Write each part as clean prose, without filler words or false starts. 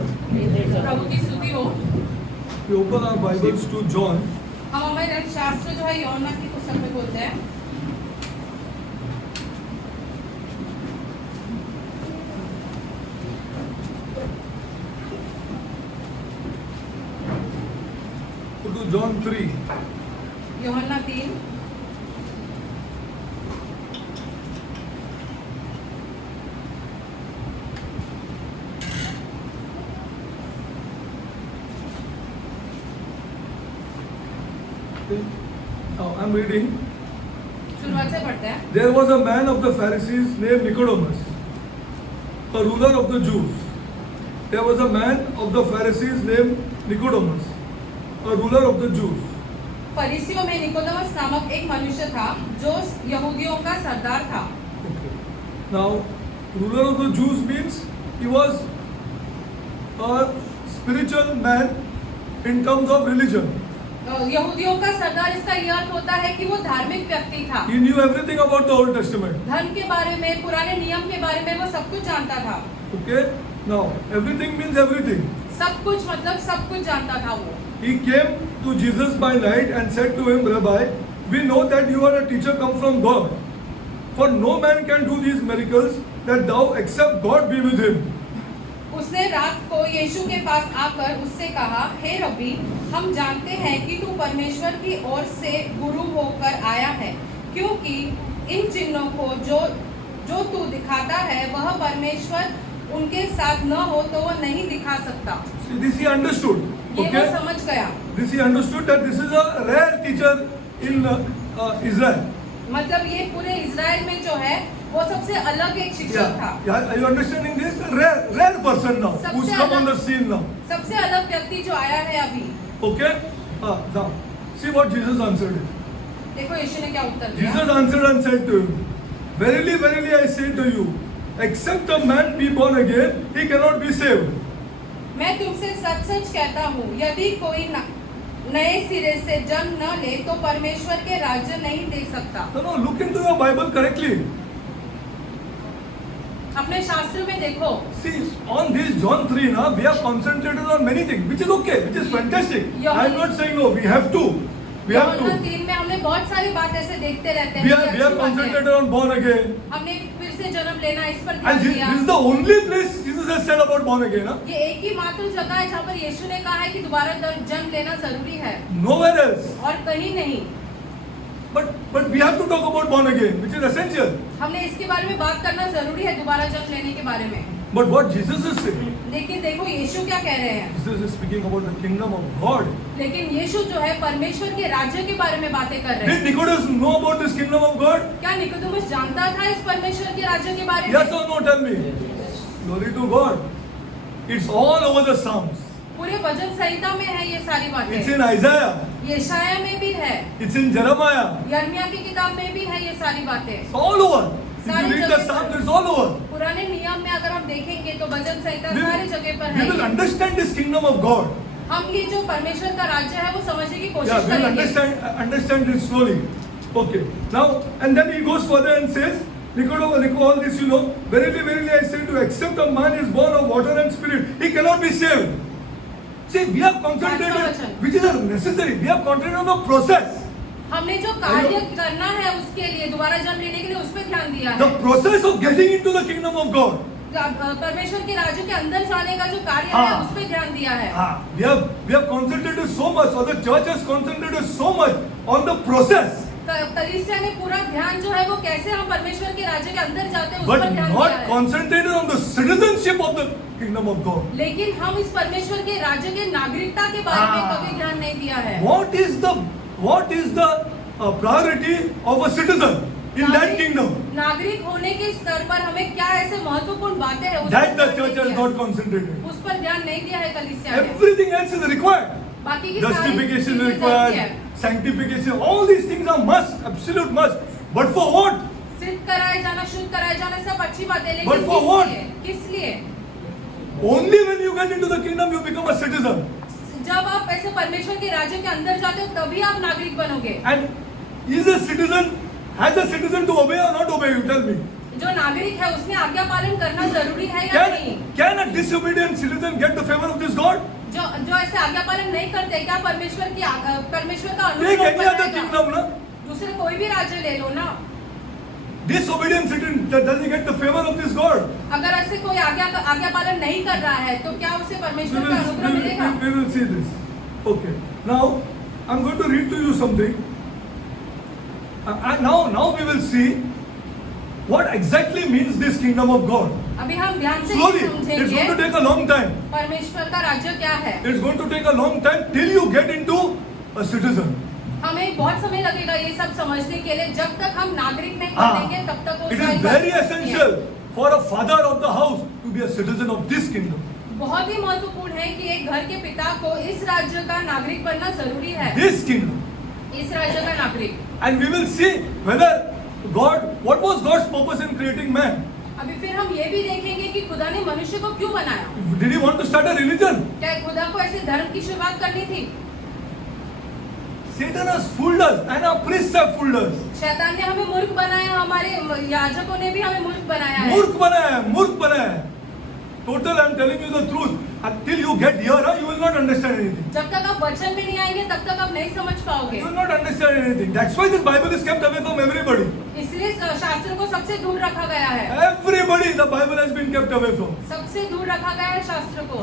Lord. प्रभु की स्तुति हो। We open our Bibles to John. हम हमारे शास्त्र जो है यूहन्ना की पुस्तक में बोलते हैं। To John 3. यूहन्ना 3 Now I'm reading. शुरुआत से पढ़ते हैं। There was a man of the Pharisees named Nicodemus, a ruler of the Jews. There was a man of the Pharisees named Nicodemus, a ruler of the Jews. फरीसियों में Nicodemus नामक एक मनुष्य था जो यहूदियों का सरदार था। Okay. Now, ruler of the Jews means he was a spiritual man in terms of religion. यहूदियों का सरदार, इसका यह अर्थ होता है कि वो धार्मिक व्यक्ति था। He knew everything about the Old Testament. धर्म के बारे में, पुराने नियम के बारे में वो सब कुछ जानता था। Okay. Now, everything means everything. सब कुछ मतलब सब कुछ जानता था वो। He came to Jesus by night and said to him, Rabbi, we know that you are a teacher come from God. For no man can do these miracles that thou except God be with him. उसने रात को यीशु के पास आकर उससे कहा, हे रब्बी, हम जानते हैं कि तू परमेश्वर की ओर से गुरु होकर आया है, क्योंकि इन चिन्हों को जो तू दिखाता है वह परमेश्वर उनके साथ न हो तो वह नहीं दिखा सकता। See, this he understood. ये वो समझ गया। This he understood that this is a rare teacher in Israel. मतलब ये पूरे इज़राइल में जो है वो सबसे अलग एक शिक्षक था। Are you understanding this? Rare person now who's come on the scene now. सबसे अलग व्यक्ति जो आया है अभी। Okay? Now, see what Jesus answered him. देखो यीशु ने क्या उत्तर दिया। Jesus answered and said to him, Verily, verily, I say to you, except a man be born again, he cannot be saved. मैं तुमसे सच सच कहता हूँ, यदि कोई नए सिरे से जन्म न ले तो परमेश्वर के राज्य नहीं देख सकता। No, look into your Bible correctly. अपने शास्त्र में देखो। See, on this John 3, now we have concentrated on many things, which is okay, which is fantastic. I am not saying no, we have to. We have to. 3 में हमने बहुत सारी बात ऐसे देखते रहते हैं। We have concentrated on born again. हमने फिर से जन्म लेना इस पर And ध्यान this दिया। is the only place Jesus has said about born again. Huh? ये एक ही मात्र जगह है जहाँ पर यीशु ने कहा है कि दोबारा जन्म लेना जरूरी है। Nowhere else. और कहीं नहीं। But we have to talk about born again, which is essential. हमने इसके बारे में बात करना जरूरी है, दोबारा जन्म लेने के बारे में। But what Jesus is saying, लेकिन देखो यीशु क्या कह रहे हैं। Jesus is speaking about the kingdom of God. लेकिन यीशु जो है परमेश्वर के राज्य के बारे में बातें कर रहे Did हैं। Nicodemus know about this kingdom of God? क्या निकोदेमस जानता था इस परमेश्वर के राज्य के बारे में? Yes or no? Tell me. Glory to God. It's all over the Psalms. पूरे भजन संहिता में है ये सारी बातें। It's in Isaiah. यशाया में भी है। It's in Jeremiah. यिर्मयाह की किताब में भी है ये सारी बातें। It's all over. If you read the Psalms, it's all over. पुराने नियम में अगर हम देखेंगे तो भजन संहिता सारी जगह पर We will है। understand this kingdom of God. हम ये जो परमेश्वर का राज्य है वो समझने की Yeah, कोशिश we will करेंगे। understand it slowly. Okay. Now, and then he goes further and says, Nicodemus, all this you know, verily, verily, I say to you, except a man is born of water and spirit, he cannot be saved. See, we have concentrated, which is necessary. We have concentrated on the process. हमने जो कार्य करना है उसके लिए, दोबारा जन्म लेने के लिए उस पर ध्यान दिया The है। process of getting into the kingdom of God. परमेश्वर के राज्य के अंदर जाने का जो कार्य है उस पर ध्यान दिया है। We have concentrated so much, or the church has concentrated so much on the process. कलीसिया ने पूरा ध्यान जो है वो कैसे हम परमेश्वर के राज्य के अंदर जाते हैं उस But पर ध्यान दिया not है। concentrated on the citizenship of the kingdom of God. लेकिन हम इस परमेश्वर के राज्य के नागरिकता के बारे में कभी ध्यान नहीं दिया है। What is the priority of a citizen in that kingdom? नागरिक होने के स्तर पर हमें क्या ऐसे महत्वपूर्ण बातें हैं उस That पर the church has not concentrated. उस पर ध्यान नहीं दिया है कलीसिया ने। Everything else is required. बाकी की सारी Justification चीजें required, जरूरी है। sanctification, all these things are must, absolute must. But for what? सिद्ध कराए जाना, शुद्ध कराए जाना सब अच्छी बात है, But लेकिन for what? किस लिए? Only when you get into the kingdom you become a citizen. जब आप ऐसे परमेश्वर के राज्य के अंदर जाते हो तभी आप नागरिक बनोगे। And is a citizen, has a citizen to obey or not obey? You tell me. जो नागरिक है उसमें आज्ञा पालन करना जरूरी है या नहीं? Can a disobedient citizen get the favor of this God? जो ऐसे आज्ञा पालन नहीं करते, क्या परमेश्वर का Take any other अनुरूप kingdom, na? दूसरे कोई भी राज्य ले लो ना, Disobedient citizen doesn't get the favor of this God. अगर ऐसे कोई आज्ञा पालन नहीं कर रहा है तो क्या उसे परमेश्वर का अनुग्रह मिलेगा? We will see this. Okay. Now, I'm going to read to you something. Now we will see what exactly means this kingdom of God. अभी हम ध्यान से Slowly. It's going समझेंगे to take a long time. परमेश्वर का राज्य क्या है. It's going to take a long time till you get into a citizen. हमें बहुत समय लगेगा ये सब समझने के लिए. जब तक हम नागरिक नहीं बनेंगे तब तक वो It सारी is बातें very नहीं है. essential for a father of the house to be a citizen of this kingdom. बहुत ही महत्वपूर्ण है कि एक घर के पिता को इस राज्य का नागरिक बनना जरूरी है. This kingdom. इस राज्य का नागरिक. And we will see whether what was God's purpose in creating man? अभी फिर हम ये भी देखेंगे कि खुदा ने मनुष्य को क्यों बनाया. Did he want to start a religion? क्या खुदा को ऐसे धर्म की शुरुआत करनी थी? Satan has fooled us and our priests have fooled us. शैतान ने हमें मूर्ख बनाया, हमारे याजकों ने भी हमें मूर्ख बनाया है. मूर्ख बनाया है. Total, I'm telling you the truth. Until you get here, you will not understand anything. जब तक आप वचन में नहीं आएंगे तब तक आप नहीं समझ पाओगे. You will not understand anything. That's why this Bible is kept away from everybody. इसलिए शास्त्र को सबसे दूर रखा गया है. Everybody, the Bible has been kept away from. सबसे दूर रखा गया है शास्त्र को.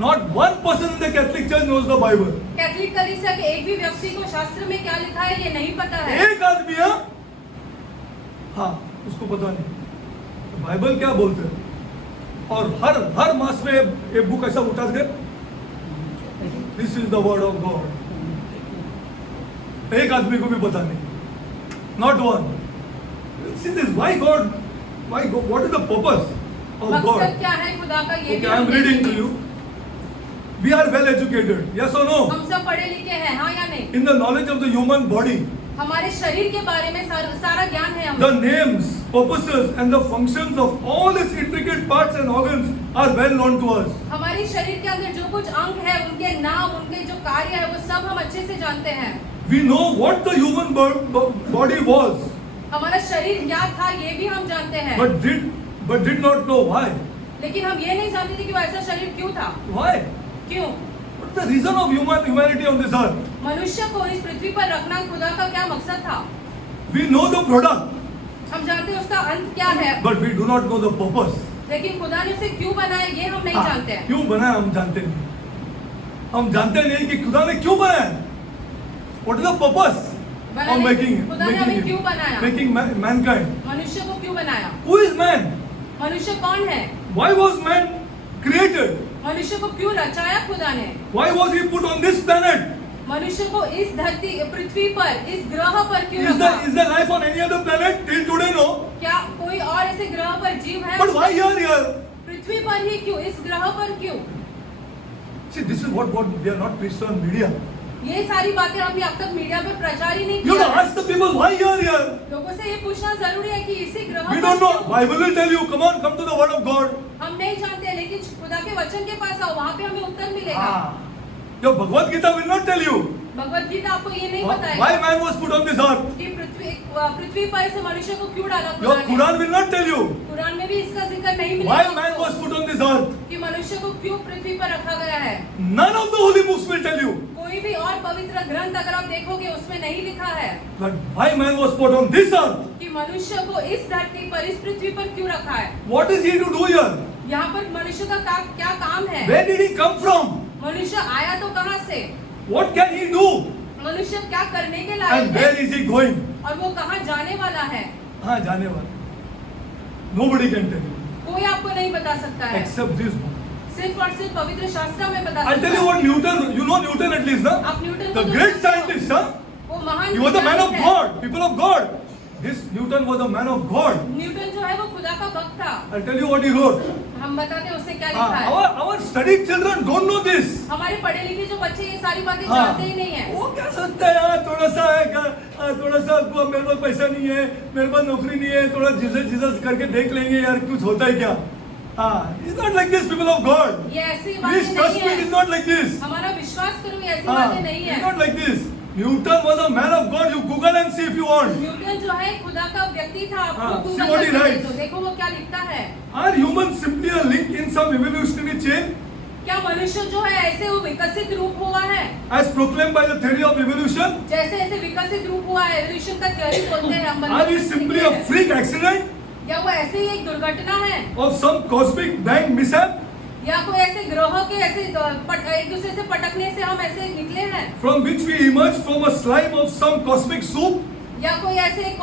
Not one person in the Catholic Church knows the Bible. Catholic कलीसिया के एक भी व्यक्ति को शास्त्र में क्या लिखा है ये नहीं पता है. एक आदमी है, उसको पता नहीं बाइबल क्या बोलते हैं. और हर मास में एक बुक ऐसा उठा के this is the word of God. एक आदमी को भी पता नहीं. Not one. See this why God what is the purpose of God. मकसद क्या है खुदा का ये भी आई एम हम रीडिंग टू देखेंगे. You. We are well educated. Yes or no? हम सब पढ़े लिखे हैं, हाँ या नहीं? In the knowledge of the human body. हमारे शरीर के बारे में सारा ज्ञान है हमें. The names, purposes and the functions of all its intricate parts and organs are well known to us. हमारे शरीर के अंदर जो कुछ अंग है, उनके नाम, उनके जो कार्य है, वो सब हम अच्छे से जानते हैं. We know what the human body was. हमारा शरीर क्या था ये भी हम जानते हैं. But did not know why. लेकिन हम ये नहीं जानते थे कि वो ऐसा शरीर क्यों था. Why? क्यों? What is the reason of humanity on this earth? मनुष्य को इस पृथ्वी पर रखना खुदा का क्या मकसद था? We know the product. हम जानते हैं उसका अंत क्या है. But we do not know the purpose. लेकिन खुदा ने उसे क्यों बनाया ये हम नहीं जानते हैं. क्यों बनाया हम जानते नहीं. हम जानते नहीं कि खुदा ने क्यों बनाया. What is the purpose of खुदा ने हमें क्यों बनाया? making mankind? मनुष्य को क्यों बनाया? Who is man? मनुष्य कौन है? Why was man created? मनुष्य को क्यों रचाया खुदा ने? Why was he put on this planet? मनुष्य को इस धरती पृथ्वी पर इस ग्रह पर क्यों Is रखा? there life on any other planet till today? No. क्या कोई और ऐसे ग्रह पर जीव है? But why here? पृथ्वी पर ही क्यों? इस ग्रह पर क्यों? See, this is what we are not preached on media. ये सारी बातें हमने अब तक मीडिया पे प्रचार ही नहीं You किया have to ask the people why here. लोगों से ये पूछना जरूरी है कि इसी ग्रह We पर don't know. क्यों? Bible will tell you. Come on, come to the word of God. हम नहीं जानते, लेकिन खुदा के वचन के पास आओ, वहाँ पे हमें उत्तर मिलेगा. Your Bhagavad Gita will not tell you Bhagavad Gita आपको ये नहीं why बताएगा man was put on this earth. कि पृथ्वी पर ऐसे मनुष्य को क्यों डाला Your खुदा ने. Quran will not tell you Quran में भी इसका जिक्र नहीं why मिलेगा man आपको was put on this earth. कि मनुष्य को क्यों पृथ्वी पर रखा गया है. None of the holy books will tell you. कोई भी और पवित्र ग्रंथ अगर आप देखोगे उसमें नहीं लिखा है But why man was put on this earth. कि मनुष्य को इस धरती पर इस पृथ्वी पर क्यों रखा है. What is he to do here? यहाँ पर मनुष्य का क्या काम है. Where did he come from? मनुष्य आया तो कहाँ से. What can he do? मनुष्य क्या करने के लायक And है where is he going? और वो कहाँ जाने वाला है. हाँ जाने वाला. Nobody can tell you कोई आपको नहीं बता सकता है. except this book. सिर्फ और सिर्फ पवित्र शास्त्र में बता I'll सकता tell you है. what Newton. You know Newton at least, na? आप न्यूटन The को great जानते हो. scientist, huh? वो महान He was a man of वैज्ञानिक है. God, people of God. This Newton was a man of God. Newton जो है वो खुदा का भक्त था. I'll tell you what he wrote. हम बताते हैं उसने क्या लिखा है. Our studied children don't know this. हमारे पढ़े लिखे जो बच्चे ये सारी बातें हाँ. जानते ही नहीं है. वो क्या सोचता है यार थोड़ा सा है थोड़ा सा मेरे पास पैसा नहीं है, मेरे पास नौकरी नहीं है, थोड़ा जीसस करके देख लेंगे यार कुछ होता है क्या. It's not like this, people of God. ये ऐसी Please बातें trust नहीं me, है. it's not like this. हमारा विश्वास करो ये ऐसी बातें नहीं It's है. not like this. Newton was a man of God. You Google and see if you want. Newton जो है खुदा का व्यक्ति था, हाँ, आपको see what he Google writes. तो देखो वो क्या लिखता है। Are humans simply a link in some evolutionary chain क्या मनुष्य जो है ऐसे वो विकसित रूप हुआ है, as proclaimed by the theory of evolution? जैसे ऐसे विकसित रूप हुआ है, एवोल्यूशन का थ्योरी बोलते हैं हम। Are we simply a freak accident या वो ऐसे ही एक दुर्घटना है, of some cosmic bang mishap या कोई ऐसे ग्रहों के ऐसे एक दूसरे से पटकने से हम ऐसे निकले हैं, from which we emerged from a slime of some cosmic soup? या कोई ऐसे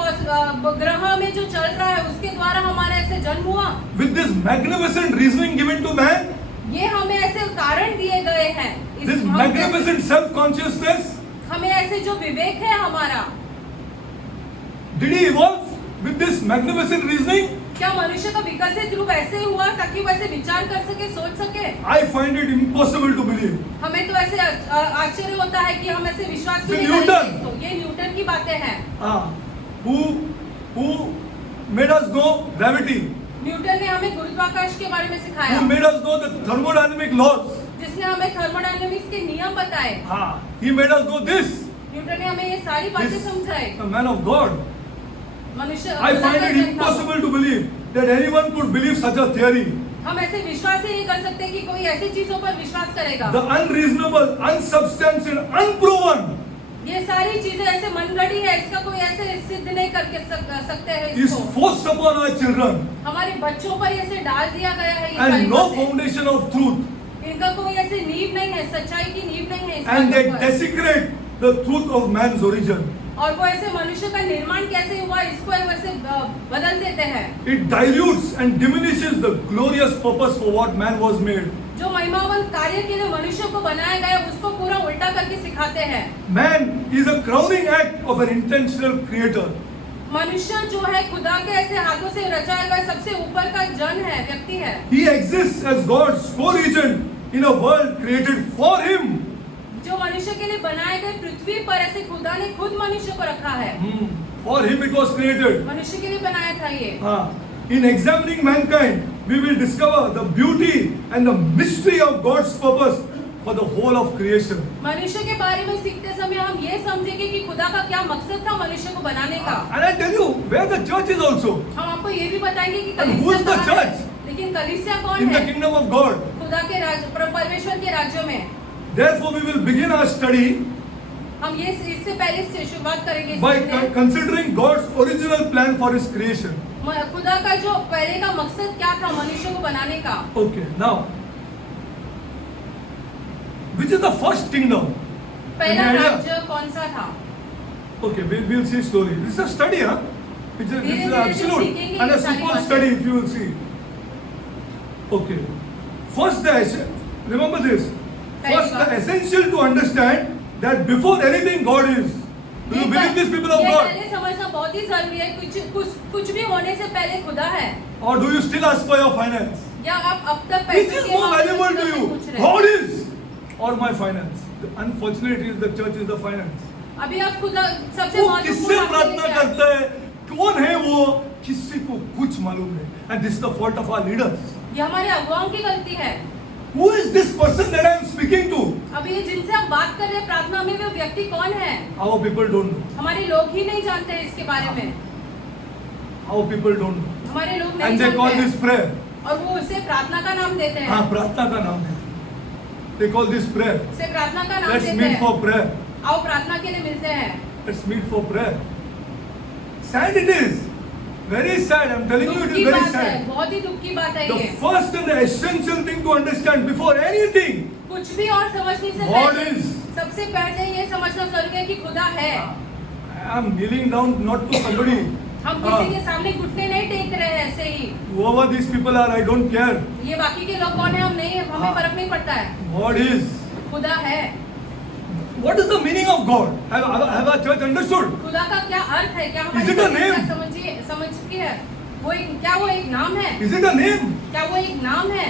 ग्रह में जो चल रहा है उसके द्वारा हमारा ऐसे जन्म हुआ? With this magnificent reasoning given to man, ये हमें ऐसे कारण दिए गए हैं, this magnificent self-consciousness, हमें ऐसे जो विवेक है हमारा, did he evolve with this magnificent reasoning? क्या मनुष्य का विकसित रूप ऐसे हुआ ताकि वो ऐसे विचार कर सके, सोच सके? I find it impossible to believe. हमें तो ऐसे आश्चर्य होता है कि हम ऐसे विश्वास So नहीं Newton. करेंगे। तो ये न्यूटन की बातें हैं। Who made us know gravity? Newton ने हमें गुरुत्वाकर्षण के बारे में सिखाया, Who made us know the thermodynamic laws? जिसने हमें थर्मोडायनेमिक्स के नियम बताए। He made us know this. Newton ने हमें ये सारी बातें This समझाई। a man of God. मनुष्य I खुदा find का it जन था। impossible to believe that anyone could believe such a theory. हम ऐसे विश्वास ही नहीं कर सकते कि कोई ऐसी चीजों पर विश्वास करेगा। The unreasonable, unsubstantial, unproven ये सारी चीजें ऐसे मनगढ़ी है, इसका कोई ऐसे सिद्ध नहीं करके सकते हैं is इसको। forced upon our children, हमारे बच्चों पर ऐसे डाल दिया गया है ये and सारी no बातें। foundation of truth, इनका कोई ऐसे नींव नहीं है, सच्चाई की नींव नहीं है इस and they बातों पर। desecrate the truth of man's origin. और वो ऐसे मनुष्य का निर्माण कैसे हुआ इसको वैसे बदल देते हैं। It dilutes and diminishes the glorious purpose for what man was made. जो महिमावंत कार्य के लिए मनुष्य को बनाया गया उसको पूरा उल्टा करके सिखाते हैं। Man is a crowning act of an intentional creator. मनुष्य जो है खुदा के ऐसे हाथों से रचाया गया सबसे ऊपर का जन है, व्यक्ति है। He exists as God's co-regent in a world created for him. जो मनुष्य के लिए बनाए गए पृथ्वी पर ऐसे खुदा ने खुद मनुष्य को रखा है। For him it was created. मनुष्य के लिए बनाया था ये। In examining mankind, we will discover the beauty and the mystery of God's purpose for the whole of creation. मनुष्य के बारे में सीखते समय हम ये समझेंगे कि खुदा का क्या मकसद था मनुष्य को बनाने का। And I tell you, where the church is also. हम आपको ये भी बताएंगे कि And who is the कलीसिया कहाँ है। church? लेकिन कलीसिया कौन In the है? kingdom of God. खुदा के राज्य, परमेश्वर के राज्यों में। Therefore, we will begin our study हम ये इससे पहले से शुरुआत करेंगे by सीखने। considering God's original plan for His creation. खुदा का जो पहले का मकसद क्या था मनुष्य को बनाने का। Okay, now, which is the first kingdom? पहला Any idea? राज्य कौन सा था? Okay, we'll see slowly. This is a study, huh? This is धीरे-धीरे absolute सीखेंगे and a ये सारी super बातें। study if you will see. Okay, first remember this. First, the essential to understand that before anything God is. Do you believe this, people of ये God? पहले समझना बहुत ही जरूरी है। कुछ भी होने से पहले खुदा है। Or do you still ask for your finance? या आप अब तक Which पैसे is के more मामले में valuable to खुदा से you? पूछ रहे हैं। God is or my finance? Unfortunately, the church is the finance. अभी आप खुदा सबसे वो महत्वपूर्ण किससे आपके प्रार्थना लिए क्या है? करता है? कौन है वो? किसी को कुछ मालूम नहीं. And this is the fault of our leaders. ये हमारे अगुवाओं की गलती है। Who is this person that I am speaking to? अभी ये जिनसे हम बात कर रहे हैं प्रार्थना में वो व्यक्ति कौन है? Our people don't know. हमारे लोग ही नहीं जानते हैं इसके बारे में। Our people don't know. हमारे लोग नहीं And they call जानते this हैं। prayer. और वो उसे प्रार्थना का नाम देते हैं। हाँ, प्रार्थना का नाम है. They call this prayer. उसे प्रार्थना का नाम Let's देते meet for हैं। prayer. आओ प्रार्थना के लिए मिलते हैं। Let's meet for prayer. Sad it is. Very sad. I'm telling you, दुख it की is very बात है, sad. बहुत ही दुख की बात है The ये। first and the essential thing to understand before anything, कुछ भी और समझने से God पहले is. सबसे पहले ये समझना जरूरी है कि खुदा है। I am kneeling down not to somebody. हम किसी के सामने घुटने नहीं टेक रहे हैं ऐसे ही। Whoever these people are, I don't care. ये बाकी के लोग कौन है हम नहीं, हमें फर्क नहीं पड़ता है। God is. खुदा है। What is the meaning of God? Have our church understood? खुदा का क्या अर्थ है? क्या Is it a हमारी name? समझ चुकी है? क्या वो एक नाम है? Is it a name? क्या वो एक नाम है?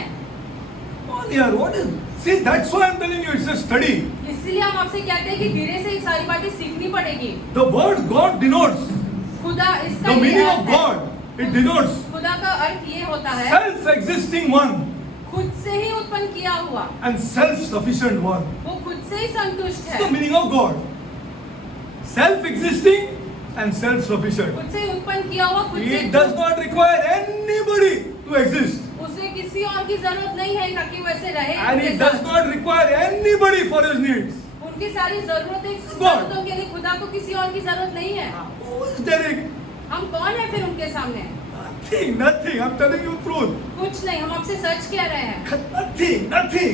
Oh, dear, what is? See, that's why I'm telling you, it's a study. इसलिए हम आपसे कहते हैं कि धीरे से ये सारी बातें सीखनी पड़ेगी। The word God denotes खुदा इसका the ये meaning अर्थ of है। God. It denotes खुदा का अर्थ ये होता है self-existing one खुद से ही उत्पन्न किया हुआ, and self-sufficient one. वो खुद से ही संतुष्ट It's है। the meaning of God. self-existing and self-sufficient. खुद से उत्पन्न किया हुआ, खुद से He does not require anybody to exist. उसे किसी और की जरूरत नहीं है ताकि वो ऐसे रहे। And he उनके does साथ। not require anybody for his needs. उनकी सारी God. जरूरतों के लिए खुदा को किसी और की जरूरत नहीं है। Who is Derek? हम कौन है फिर उनके सामने? Nothing, nothing. I'm telling you truth. कुछ नहीं, हम आपसे सच कह रहे हैं। Nothing, nothing.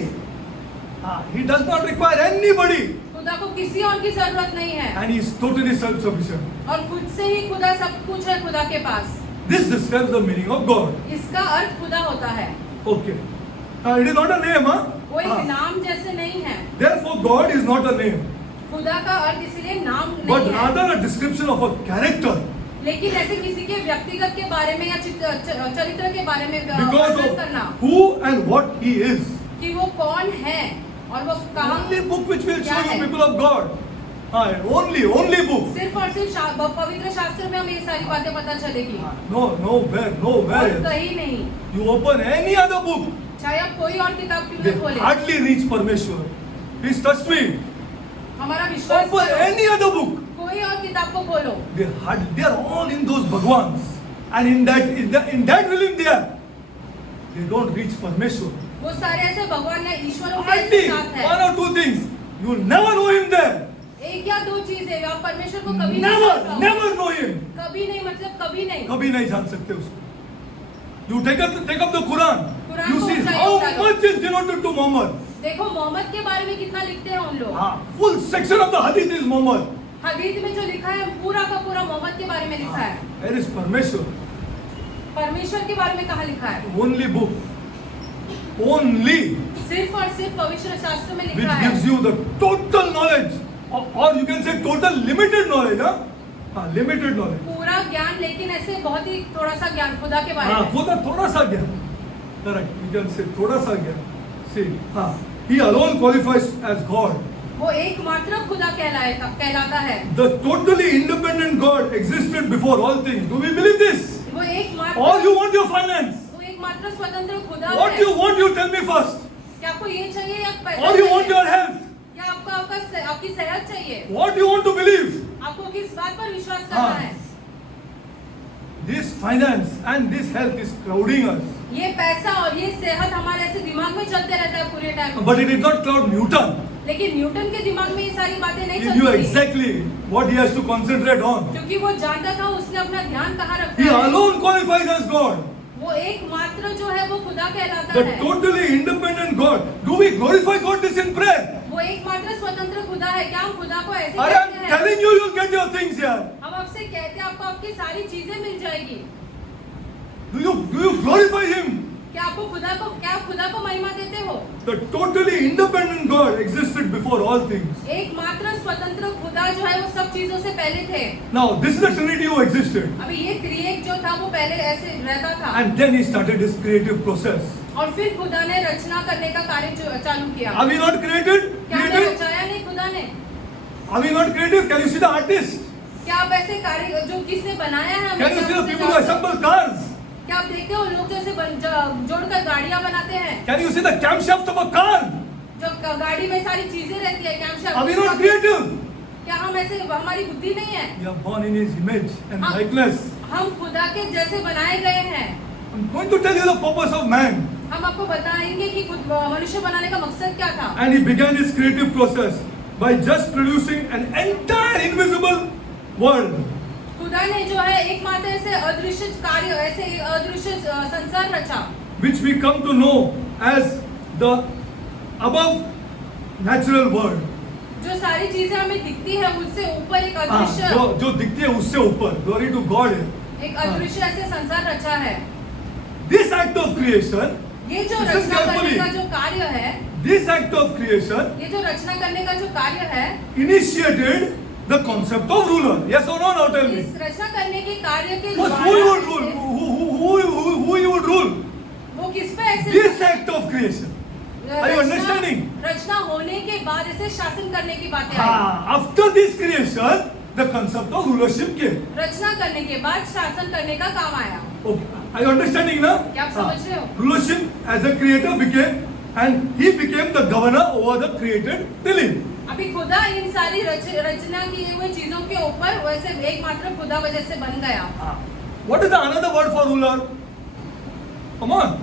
He does not require anybody. खुदा को किसी और की जरूरत नहीं है And he is totally self-sufficient. और खुद से ही खुदा सब कुछ है खुदा के पास। This describes the meaning of God. इसका अर्थ खुदा होता है। Okay. It is not a name, huh? वो एक नाम जैसे नहीं है। Therefore, God is not a name, खुदा का अर्थ इसलिए नाम but नहीं है, rather a description of a character. लेकिन ऐसे किसी के व्यक्तिगत के बारे में या चरित्र के बारे में Because वर्णन करना of who and what he is. कि वो कौन है और वो कहाँ। Only book which will show क्या you है? people of God. Only book. सिर्फ और सिर्फ पवित्र शास्त्र में हमें ये सारी बातें पता चलेगी Nowhere और else. कहीं नहीं। You open any other book, चाहे आप कोई और किताब क्यों they न खोले, hardly reach Parmeshwar. Please trust me. हमारा विश्वास Open करो, any other book. कोई और किताब को खोलो, They are all in those Bhagwans. And in that realm they are. They don't reach Parmeshwar. वो सारे ऐसे भगवान या ईश्वरों के Only साथ है। one or two things. You will never know him there. एक या दो चीज है, आप परमेश्वर को कभी नहीं जान पाओगे। Never know him. कभी नहीं मतलब कभी नहीं। कभी नहीं जान सकते उसको. You take up the Quran. Quran You को see ऊंचाई how उठा लो। much is devoted to Muhammad. देखो मोहम्मद के बारे में कितना लिखते हैं उन लोग। Full section of the Hadith is Muhammad. हदीस में जो लिखा है पूरा का पूरा मोहम्मद के बारे में लिखा है। Where is Parmeshwar? परमेश्वर के बारे में कहाँ लिखा है? Only book. Only सिर्फ और सिर्फ पवित्र शास्त्र में which लिखा है। gives you the total knowledge, or you can say total limited knowledge, limited knowledge. पूरा ज्ञान लेकिन ऐसे बहुत ही थोड़ा सा ज्ञान खुदा के बारे में। खुदा थोड़ा सा ज्ञान. Correct. You can say थोड़ा सा ज्ञान. See, he alone qualifies as God. वो एकमात्र खुदा कहलाता है। The totally independent God existed before all things. Do we believe this? वो एकमात्र Or you want your finance? वो एकमात्र स्वतंत्र खुदा What है। you want? You tell me first. क्या आपको ये चाहिए या पैसा Or you want चाहिए? your health? या आपकी सेहत चाहिए? What you want to believe? आपको किस बात पर विश्वास करना हाँ। है? This finance and this health is crowding us. ये पैसा और ये सेहत हमारे ऐसे दिमाग में चलते रहता है पूरे time. But it did not crowd Newton. लेकिन न्यूटन के दिमाग में ये सारी बातें नहीं He knew चलती थी। exactly what he has to concentrate on. क्योंकि वो जानता था उसने अपना ध्यान कहाँ He रखना है। alone qualifies as God. वो एकमात्र जो है वो खुदा कहलाता The है। totally independent God. Do we glorify God this in prayer? वो एकमात्र स्वतंत्र खुदा है। क्या हम खुदा को ऐसे I कहते am हैं? telling you, you'll get your things here. हम आपसे कहते हैं आपको आपकी सारी चीजें मिल जाएगी। Do you glorify Him? क्या आप खुदा को महिमा देते हो? The totally independent God existed before all things. एकमात्र स्वतंत्र खुदा जो है वो सब चीजों से पहले थे। Now, this is the Trinity who existed. अभी ये त्रिएक जो था वो पहले ऐसे रहता था And then He started His creative process. और फिर खुदा ने रचना करने का कार्य चालू किया। Are we not created? क्या हमें Created? रचाया नहीं खुदा ने? Are we not creative? Can you see the artist? क्या आप ऐसे कार्य जो किसने बनाया है हमें Can you see the उसने people who जान- assemble cars? क्या आप देखते हो लोग जैसे जोड़कर गाड़ियां बनाते हैं? Can you see the camshaft of a car? जो गाड़ी में सारी चीजें रहती है camshaft. Are we not creative? क्या हम ऐसे हमारी बुद्धि नहीं है? We are born in His image and हाँ। likeness. हम खुदा के जैसे बनाए गए हैं। I'm going to tell you the purpose of man. हम आपको बताएंगे कि मनुष्य बनाने का मकसद क्या था। And He began His creative process by just producing an entire invisible world. खुदा ने जो है एकमात्र ऐसे अदृश्य कार्य ऐसे अदृश्य संसार रचा Which we come to know as the above natural world. जो सारी चीजें हमें दिखती है उससे ऊपर एक अदृश्य जो दिखती है उससे ऊपर. Glory to God. एक अदृश्य ऐसे संसार रचा है। This act of creation, ये जो Listen रचना करने carefully. का जो कार्य है, this act of creation ये जो रचना करने का जो कार्य है, initiated the concept of ruler. Yes or no? Now tell me. इस रचना करने के कार्य के First, who you would द्वारा rule? Who you would rule? वो किस पे ऐसे This act of creation. Are you understanding? रचना होने के बाद ऐसे शासन करने की बातें आई। After this creation, the concept of rulership came. रचना करने के बाद शासन करने का काम आया। Okay. Are you understanding now? क्या आप समझ रहे हो? Rulership as a creator became, and he became the governor over the created realm. अभी खुदा इन सारी रचना की हुई चीजों के ऊपर वैसे एकमात्र खुदा वजह से बन गया। What is the another word for ruler? Come on.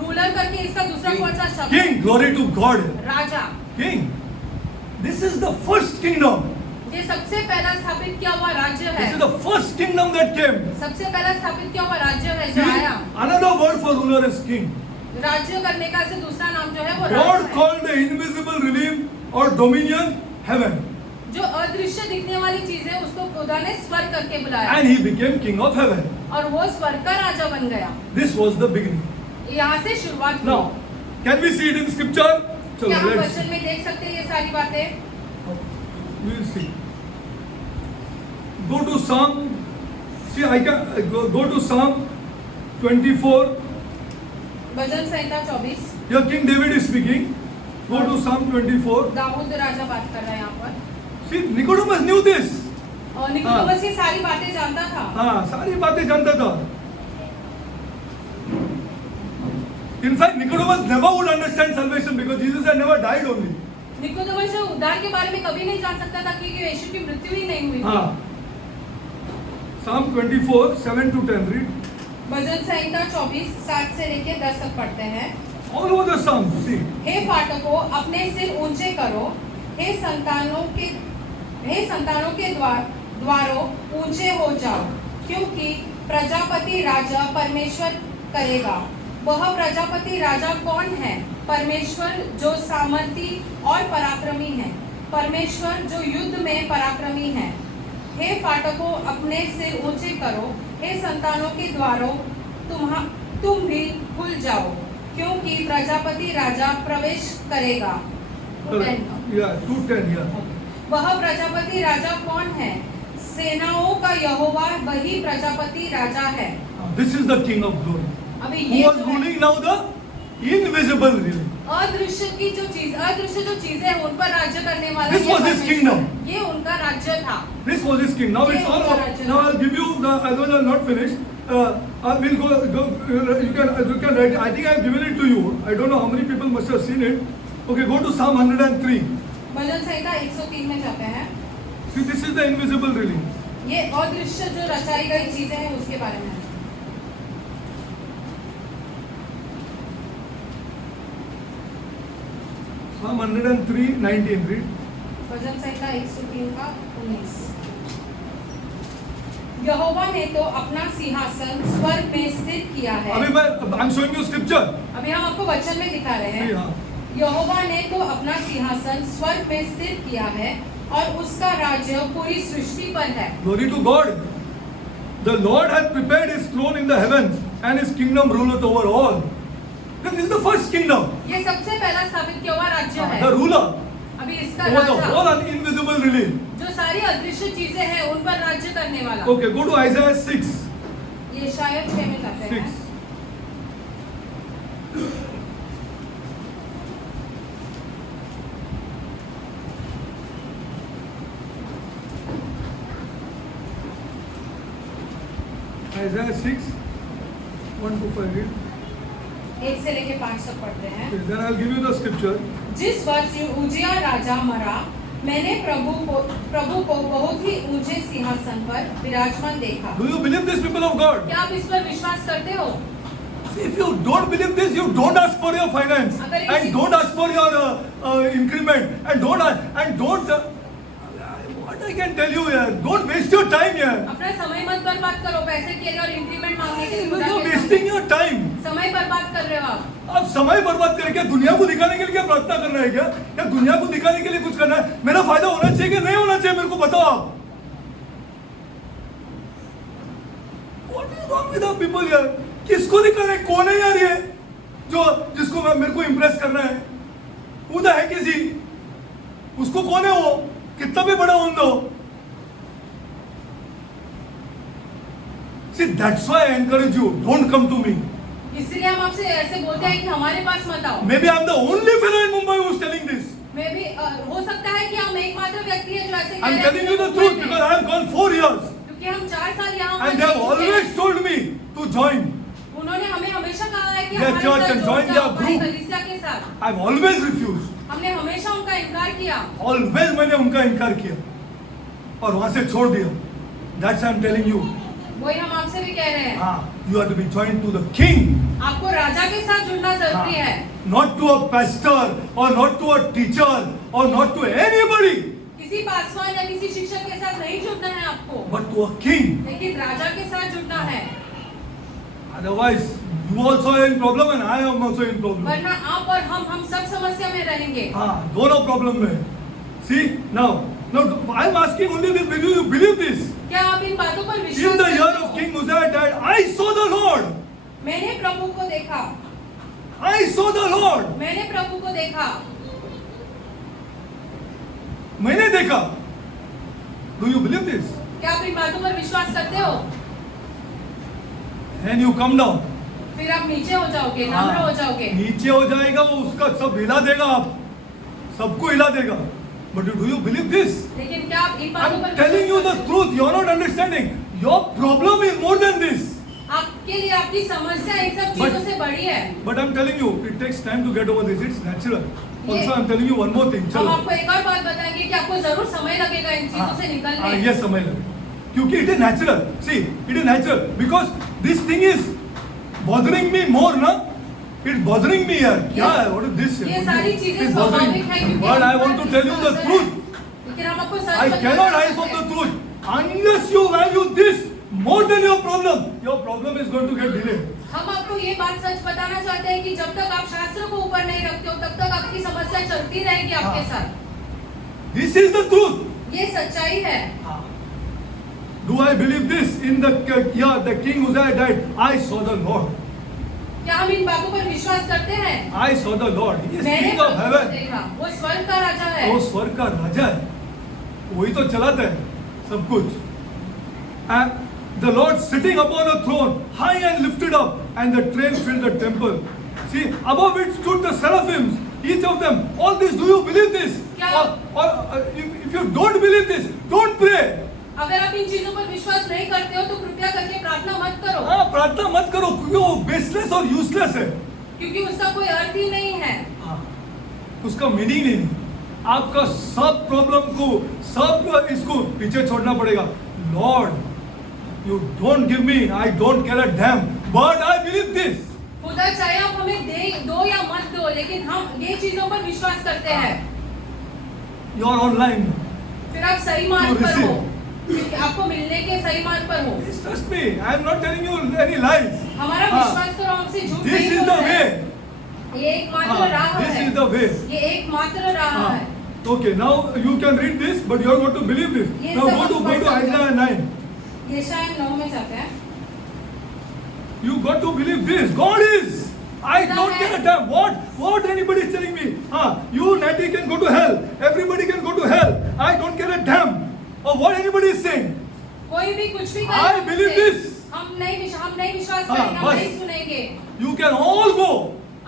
Ruler करके इसका दूसरा कौन सा शब्द? King. Glory to God. Raja. King. This is the first kingdom. ये सबसे पहला स्थापित किया हुआ राज्य है। This is the first kingdom that came. सबसे पहला स्थापित किया हुआ राज्य है जो See, आया। another word for ruler is king. राज्य करने का से दूसरा नाम जो है वो God राजा है। called the invisible realm or dominion heaven, जो अदृश्य दिखने वाली चीज है उसको खुदा ने स्वर्ग करके बुलाया and he became king of heaven. और वो स्वर्ग का राजा बन गया। This was the beginning. यहाँ से शुरुआत Now, हुई। can we see it in scripture? So क्या हम let's वचन में देख सकते हैं ये सारी बातें? we will see. Go to Psalm. See, I can go to Psalm 24. Bhajan Samhita 24। Here King David is speaking. Go to Psalm 24. Dawood राजा बात कर रहा है यहाँ पर। See, Nicodemus knew this. और निकोदेमस ये सारी बातें जानता था। हाँ, सारी बातें जानता था. In fact, Nicodemus never would understand salvation because Jesus had never died only. Nicodemus जो उद्धार के बारे में कभी नहीं जान सकता था क्योंकि यीशु की मृत्यु ही नहीं हुई थी। हाँ. Psalm 24, 7 to 10. Read. भजन संहिता 24 7 से लेके 10 तक पढ़ते हैं। All over the Psalms. See. हे फाटकों अपने सिर ऊंचे करो, हे संतानों के द्वारों ऊंचे हो जाओ, क्योंकि प्रजापति राजा परमेश्वर करेगा। वह प्रजापति राजा कौन है? परमेश्वर जो सामर्थी और पराक्रमी है, परमेश्वर जो युद्ध में पराक्रमी है। हे फाटकों अपने सिर ऊंचे करो, हे संतानों के द्वारों तुम भी खुल जाओ, क्योंकि प्रजापति राजा प्रवेश करेगा। Yeah, 2:10. Yeah. वह प्रजापति राजा कौन है? सेनाओं का यहोवा वही प्रजापति राजा है। This is the King of glory. अभी Who ये was जो है, ruling now the invisible realm. अदृश्य जो चीजें हैं उन पर राज्य करने वाला This ये was his परमेश्वर, kingdom. ये उनका राज्य था। This was his king. Now it's all. Now I'll give you the. Otherwise I'll not finish. We'll go. You can write. I think I've given it to you. I don't know how many people must have seen it. Okay, go to Psalm 103. भजन संहिता 103 में जाते हैं। See, this is the invisible realm. ये अदृश्य जो रचाई गई चीजें हैं उसके बारे में। Psalm 103, 19. Read. भजन संहिता 103 का 19। यहोवा ने तो अपना सिंहासन स्वर्ग में स्थिर किया है। अभी I'm showing you scripture. अभी हम आपको वचन में दिखा रहे See, हैं। हाँ. यहोवा ने तो अपना सिंहासन स्वर्ग में स्थिर किया है और उसका राज्य पूरी सृष्टि पर है। Glory to God. The Lord has prepared His throne in the heavens, and His kingdom ruleth over all. This is the first kingdom. ये सबसे पहला स्थापित किया हुआ राज्य है। The ruler अभी इसका over the Raja whole invisible realm. जो सारी अदृश्य चीजें हैं उन पर राज्य करने वाला। Okay, go to Isaiah 6. ये शायद 6 में जाते हैं। 6. Isaiah 6, 1 to 5. Read. 1 से लेके 5 तक पढ़ते हैं। Okay, then I'll give you the scripture. जिस वर्ष उजिया राजा मरा, मैंने प्रभु को बहुत ही ऊंचे सिंहासन पर विराजमान देखा। Do you believe this, people of God? क्या आप इस पर विश्वास करते हो? See, if you don't believe this, you don't ask for your finance, अगर and इसी- don't ask for your increment, and don't. What I can tell you here, don't waste your time here. अपना समय मत बर्बाद करो पैसे के लिए और इंक्रीमेंट मांगने के लिए खुदा You're के wasting सामने। your time. समय बर्बाद कर रहे हो आप। आप समय बर्बाद करके क्या दुनिया को दिखाने के लिए क्या प्रार्थना करना है क्या? या दुनिया को दिखाने के लिए कुछ करना है? मेरा फायदा होना चाहिए कि नहीं होना चाहिए? मेरे को बताओ आप. What is wrong with our people here? किसको दिखा रहे? कौन है यार ये जो जिसको मेरे को इम्प्रेस करना है? वो तो है किसी, उसको कौन है वो? कितना भी बड़ा हों दो. See, that's why I encourage you. Don't come to me. इसलिए हम आपसे ऐसे बोलते हैं कि हमारे पास मत आओ। Maybe I'm the only fellow in Mumbai who's telling this. मैं भी हो सकता है कि हम एकमात्र व्यक्ति हैं जो ऐसे कह I'm रहे हैं telling you the कि truth मुंबई में- because I have gone 4 years क्योंकि हम 4 साल यहाँ and they have always told me to join. उन्होंने हमें हमेशा कहा है कि their हमारे church साथ and जुड़ join जाओ, their हमारी group. कलीसिया के साथ। I've always refused. हमने हमेशा उनका इनकार किया, Always मैंने उनका इनकार किया और वहां से छोड़ दिया. That's I'm telling you. वही हम आपसे भी कह रहे हैं, You have to be joined to the king. आपको राजा के साथ जुड़ना जरूरी है, Not to a pastor or not to a teacher or not to anybody, किसी पासवान या किसी शिक्षक के साथ नहीं जुड़ना है आपको, but to a king. लेकिन राजा के साथ जुड़ना है, Otherwise, you also are in problem and I am also in problem. वरना आप और हम सब समस्या में रहेंगे। दोनों problem में. See now I'm asking only this. Will you believe this? क्या आप इन बातों पर In विश्वास the year करते of हो? King Uzziah died, I saw the Lord. मैंने प्रभु को देखा, I saw the Lord. मैंने प्रभु को देखा, मैंने देखा. Do you believe this? क्या आप इन बातों पर विश्वास करते हो? And you come down. फिर आप नीचे हो जाओगे, नम्र हो जाओगे, नीचे हो जाएगा वो, उसका सब हिला देगा, आप सबको हिला देगा. But do you believe this? लेकिन क्या आप इन बातों I'm पर telling you the विश्वास करते हो? truth. You're not understanding. Your problem is more than this. आपके लिए आपकी समस्या इन सब But- चीजों से बड़ी है। But I'm telling you, it takes time to get over this. It's natural. ये- Also, I'm telling you one more thing. हम चलो. आपको एक और बात बताएंगे कि आपको जरूर समय लगेगा इन चीजों से निकलने। ये समय लगे. क्योंकि it is natural. See, it is natural because this thing is bothering me more, na? It's bothering me here. क्या है? What is this? ये सारी चीजें It's bothering me. स्वाभाविक है क्योंकि But I हम want to पर tell you the विश्वास truth. है। लेकिन हम आपको सच I बताना cannot hide चाहते from the हैं। truth. Unless you value this more than your problem is going to get delayed. हम आपको ये बात सच बताना चाहते हैं कि जब तक आप शास्त्र को ऊपर नहीं रखते हो तब तक आपकी समस्या चलती रहेगी आपके हाँ। साथ। This is the truth. ये सच्चाई है। Do I believe this? In the year the King Uzziah died, I saw the Lord. क्या हम इन बातों पर विश्वास करते हैं? I saw the Lord. He is मैंने King of प्रभु को heaven. देखा, वो स्वर्ग का राजा है। वो स्वर्ग का राजा है. वही तो चलाता है सब कुछ. And the Lord sitting upon a throne, high and lifted up, and the train filled the temple. See, above it stood the seraphims, each of them. All this, do you believe this? क्या? Or if you don't believe this, don't pray. अगर आप इन चीजों पर विश्वास नहीं करते हो तो कृपया करके प्रार्थना मत करो, हाँ, प्रार्थना मत करो क्योंकि वो बेसलेस और यूजलेस है. क्योंकि उसका कोई अर्थ ही नहीं है। उसका मीनिंग नहीं. आपका सब प्रॉब्लम को, सब इसको पीछे छोड़ना पड़ेगा. Lord, you don't give me, I don't care a dam, but I believe this. खुदा चाहे आप हमें दो या मत दो, लेकिन हम ये चीजों पर विश्वास करते हैं। You are online. फिर आप सही मार्ग You पर हो, receive. क्योंकि आपको मिलने के सही मार्ग पर हो। Trust me, I am not telling you any lies. हमारा विश्वास करो, हमसे झूठ दिस नहीं इज बोल द रहे वे. हैं। ये एकमात्र राह दिस है, इज द वे. ये एकमात्र राह है। Okay, now you can read this, but you are going to believe this. ये Now सब go to पढ़ सकते हो। Isaiah 9. यशायाह 9 में जाते हैं। You got to believe this. God is. I don't care a damn what anybody is telling me. You Natty can go to hell. Everybody can go to hell. I don't care a damn of what anybody is saying. कोई भी कुछ भी I करे believe हमसे, this. हम नहीं विश्वास हाँ, करेंगे, हम बस। नहीं सुनेंगे। You can all go.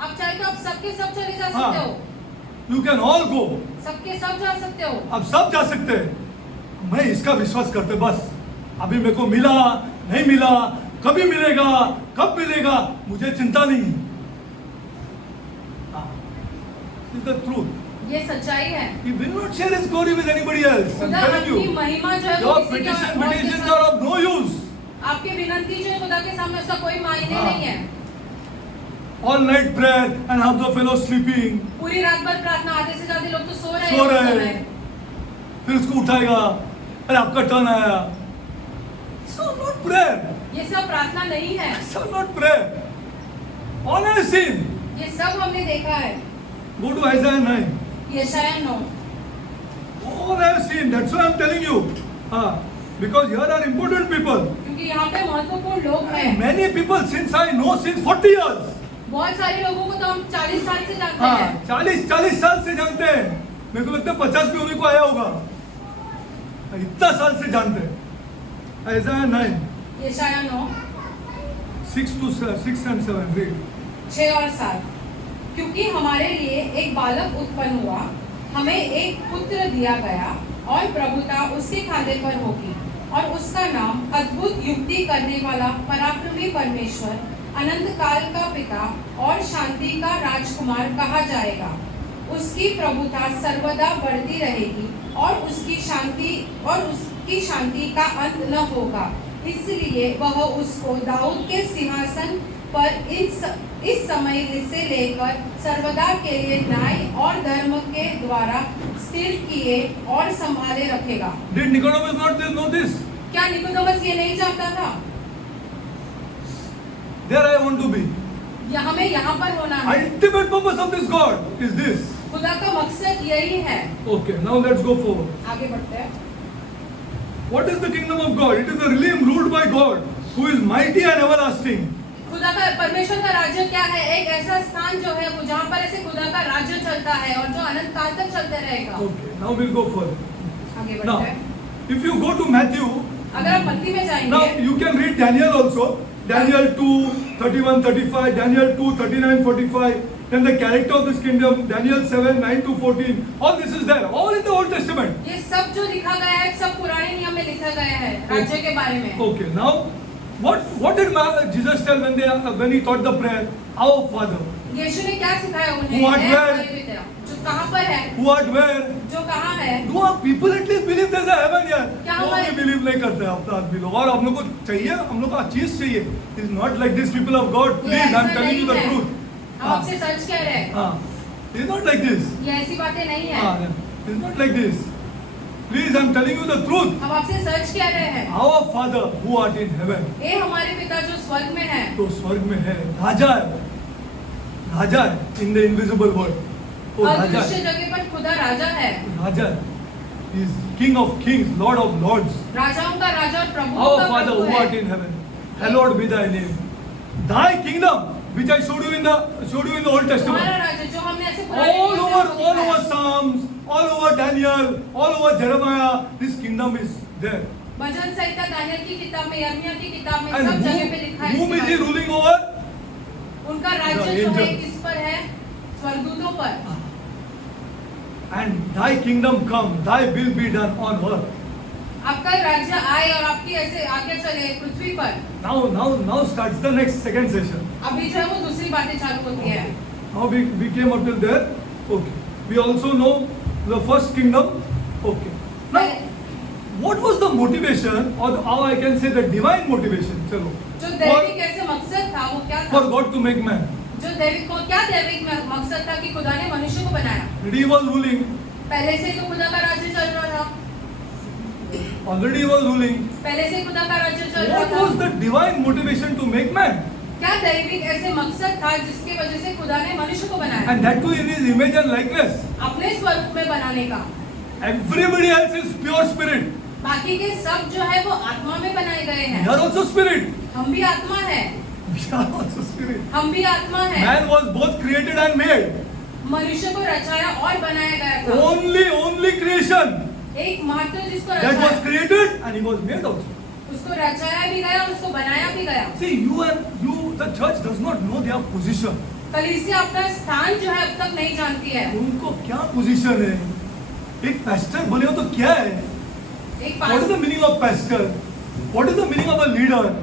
आप चाहे तो आप सबके सब चले जा हाँ। सकते हो, You can all go. सबके सब जा सकते हो। अब सब जा सकते हैं. मैं इसका विश्वास करते बस. अभी मेरे को मिला, नहीं मिला, कभी मिलेगा, कब मिलेगा, मुझे चिंता नहीं. This is the truth. ये सच्चाई है। He will not share his glory with anybody else. I'm खुदा telling अपनी you. महिमा जो है वो Your किसी के और के petitions साथ- are of no use. आपकी विनती जो है खुदा के सामने उसका कोई मायने हाँ। नहीं है। All night prayer and half the fellow sleeping. पूरी रात भर प्रार्थना, आधे से ज्यादा लोग तो सो रहे सो हैं उस रहे समय। हैं. फिर उसको उठाएगा. अरे आपका टर्न आया. So not prayer. ये सब प्रार्थना नहीं है, So not prayer. All I have seen. ये सब हमने देखा है। Go to Isaiah 9. यशायाह 9। All I have seen. That's why I'm telling you. Because here are important people. क्योंकि यहाँ पे महत्वपूर्ण लोग हैं। Many people since I know since 40 years. बहुत सारे लोगों को तो हम 40 साल से जानते हैं। 40 साल से जानते हैं. मेरे को लगता है 50 भी होने को आया होगा. इतना साल से जानते हैं. Isaiah 9, यशायाह 9 6 and 7. Read. 6 और 7। क्योंकि हमारे लिए एक बालक उत्पन्न हुआ, हमें एक पुत्र दिया गया और प्रभुता उसके खांधे पर होगी, और उसका नाम अद्भुत युक्ति करने वाला, पराक्रमी परमेश्वर, अनंत काल का पिता और शांति का राजकुमार कहा जाएगा। उसकी प्रभुता सर्वदा बढ़ती रहेगी और उसकी शांति का अंत न होगा। इसलिए वह उसको दाऊद के सिंहासन पर इस समय से लेकर सर्वदा के लिए न्याय और धर्म के द्वारा स्थिर किए और संभाले रखेगा। Did Nicodemus not know this? क्या निकोदेमस ये नहीं जानता था? There I want to be. हमें यहाँ पर होना है। Ultimate purpose of this God is this. खुदा का मकसद यही है। Okay, now let's go forward. आगे बढ़ते हैं। What is the kingdom of God? It is a realm ruled by God, who is mighty and everlasting. खुदा का परमेश्वर का राज्य क्या है? एक ऐसा स्थान जो है वो जहाँ पर ऐसे खुदा का राज्य चलता है और जो अनंत काल तक चलते रहेगा। Okay, now we'll go further. आगे Now, बढ़ते हैं। if you go to Matthew, अगर आप मत्ती में now जाएंगे, you can read Daniel also. Daniel 2, 31, 35, Daniel 2, 39, 45. Then the character of this kingdom, Daniel 7, 9 to 14. All this is there, all in the Old Testament. ये सब जो लिखा गया है सब पुराने नियम में लिखा गया है राज्य के बारे में। Okay, now what did Jesus tell when he taught the prayer? Our Father, यीशु ने क्या सिखाया उन्हें? Who art "hey where? हमारे पिता", जो कहाँ पर है? who art where? जो कहाँ है? Do our people at least believe there's a heaven here? क्या वो हमारे- भी believe नहीं करते अपना आदमी लोग और हम लोग को चाहिए हम लोग को चीज चाहिए. It's not like this people of God. ये Please, ऐसा I'm telling you the नहीं है। truth. हम आपसे सच कह रहे हैं। It's not like this. ये ऐसी बातें नहीं है। It's not like this. Please, I'm telling you the truth. हम आपसे सच कह रहे हैं। Our Father who art in heaven. ये हमारे पिता जो स्वर्ग में है, तो स्वर्ग में है राजा है in the invisible world. वो राजा अदृश्य है जगह पर खुदा राजा है, राजा है. He is King of kings, Lord of lords. राजाओं का राजा और प्रभुओं Our का Father प्रभु who art है। in heaven, hallowed be thy name. Thy kingdom, which I showed you in the Old तुम्हारा Testament. राज्य जो हमने ऐसे पुराने All नियम में over आपको दिखाया। Psalms, all over Daniel, all over Jeremiah, this kingdom is there. भजन संहिता, दानियल की किताब में, यिर्मयाह की किताब में And सब जगह पे लिखा है whom इसके is he बारे में। ruling over? उनका राज्य The जो है angels. किस पर है? स्वर्गदूतों पर। And thy kingdom come, thy will be done on earth. आपका राज्य आए और आपकी ऐसे आगे चले पृथ्वी पर। Now starts the next second session. अभी जो है वो दूसरी बातें चालू होती है। Now we came up till there. Okay. We also know the first kingdom. Okay. Now, what was the motivation, or how I can say the divine motivation? चलो. जो दैविक ऐसे मकसद था वो क्या था? For God to make man. जो दैविक को क्या दैविक मकसद था कि खुदा ने मनुष्य को बनाया? He was ruling. पहले से तो खुदा का राज्य चल रहा था। Already he was ruling. पहले से खुदा का राज्य चल रहा What था। was the divine motivation to make man? क्या दैविक ऐसे मकसद था जिसकी वजह से खुदा ने मनुष्य को बनाया? And that too in his image and likeness. अपने स्वरूप में बनाने का। Everybody else is pure spirit. बाकी के सब जो है वो आत्मा में बनाए गए We हैं। are also spirit. हम भी आत्मा है। We are also spirit. हम भी आत्मा है। Man was both created and made. मनुष्य को रचाया और बनाया गया था। Only creation एक मात्र जिसको that was रचाया, created and he was made also. उसको रचाया भी गया, उसको बनाया भी गया। See, the church does not know their position. कलीसिया अपना स्थान जो है अब तक नहीं जानती है। उनको क्या पोजीशन है? एक pastor बोले हो तो क्या है? एक What is the meaning of pastor? What is the meaning of a leader?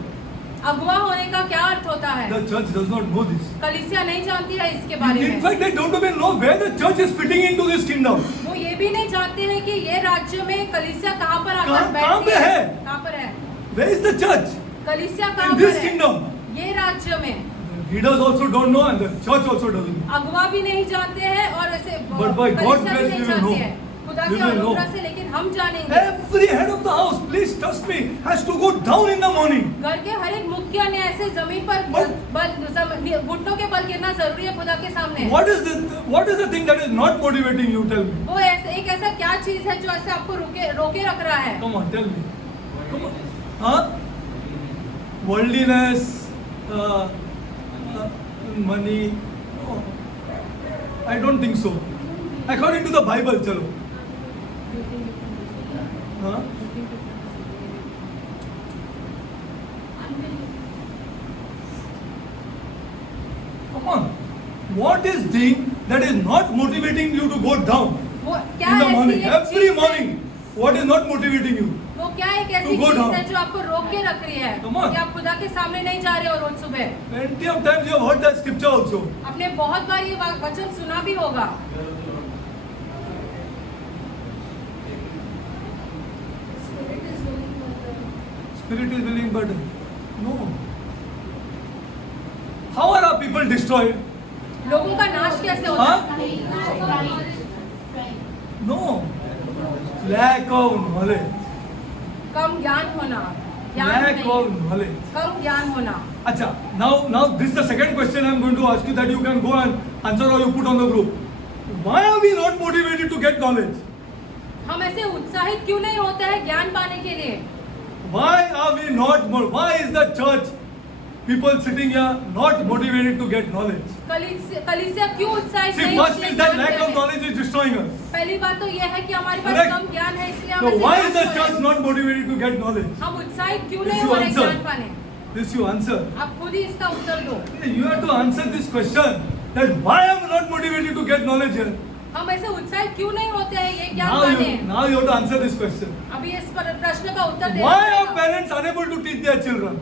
अगुवा होने का क्या अर्थ होता है? The church does not know this. कलीसिया नहीं जानती है इसके बारे In में। fact, they don't even know where the church is fitting into this kingdom. वो ये भी नहीं जानते हैं कि ये राज्य में कलीसिया कहाँ पर आकर कहाँ बैठती पे है? कहाँ पर है? Where is the church? कलीसिया In कहाँ this पर है? kingdom. ये राज्य में Leaders also don't know and the church also doesn't know. अगुवा भी नहीं जानते हैं और ऐसे But by God's कलीसिया भी grace नहीं we will जानती know. है। खुदा We के will know. अनुग्रह से लेकिन हम जानेंगे। Every head of the house, please trust me, has to go down in the morning. घर के हर एक मुखिया ने ऐसे जमीन पर घुटनों के बल गिरना जरूरी है खुदा के सामने। What is the thing that is not motivating you? Tell me. वो एक ऐसा क्या चीज है जो ऐसे आपको रोके रख रहा है? Come on, tell me. Come on. Huh? Worldliness, money. No. I don't think so. According to the Bible, chalo. Huh? Come on. What is thing that is not motivating you to go down वो क्या in the ऐसी morning? एक Every चीज है? morning. What is not motivating you? वो क्या एक ऐसी To go चीज down. है जो आपको रोक के रख रही है Come on. कि आप खुदा के सामने नहीं जा रहे हो रोज सुबह? Plenty of times you have heard that scripture also. आपने बहुत बार ये वचन सुना भी होगा। Spirit is willing, but no. How are our people destroyed? लोगों का नाश कैसे होता है? No. Lack of knowledge. कम ज्ञान होना, ज्ञान Lack नहीं, of knowledge. कम ज्ञान होना। Acha, now this is the second question I am going to ask you that you can go and answer or you put on the group. Why are we not motivated to get knowledge? हम ऐसे उत्साहित क्यों नहीं होते हैं ज्ञान पाने के लिए? Why are we not more? Why is the church people sitting here not motivated to get knowledge? कलीसिया क्यों उत्साहित See, नहीं first होती है is that ज्ञान lack के of लिए? knowledge is destroying us. पहली बात तो यह है कि हमारे पास Correct. कम ज्ञान है इसलिए हम So ऐसे why नाश is the हो रहे church हैं। not motivated to get knowledge? हम उत्साहित क्यों This नहीं you हो रहे answer. ज्ञान पाने? This you answer. आप खुद ही इसका उत्तर दो। You have to answer this question that why I am not motivated to get knowledge here. हम ऐसे उत्साहित क्यों नहीं होते हैं ये ज्ञान Now पाने? you have to answer this question. अभी इस प्रश्न का उत्तर देना Why are पड़ेगा। parents unable to teach their children?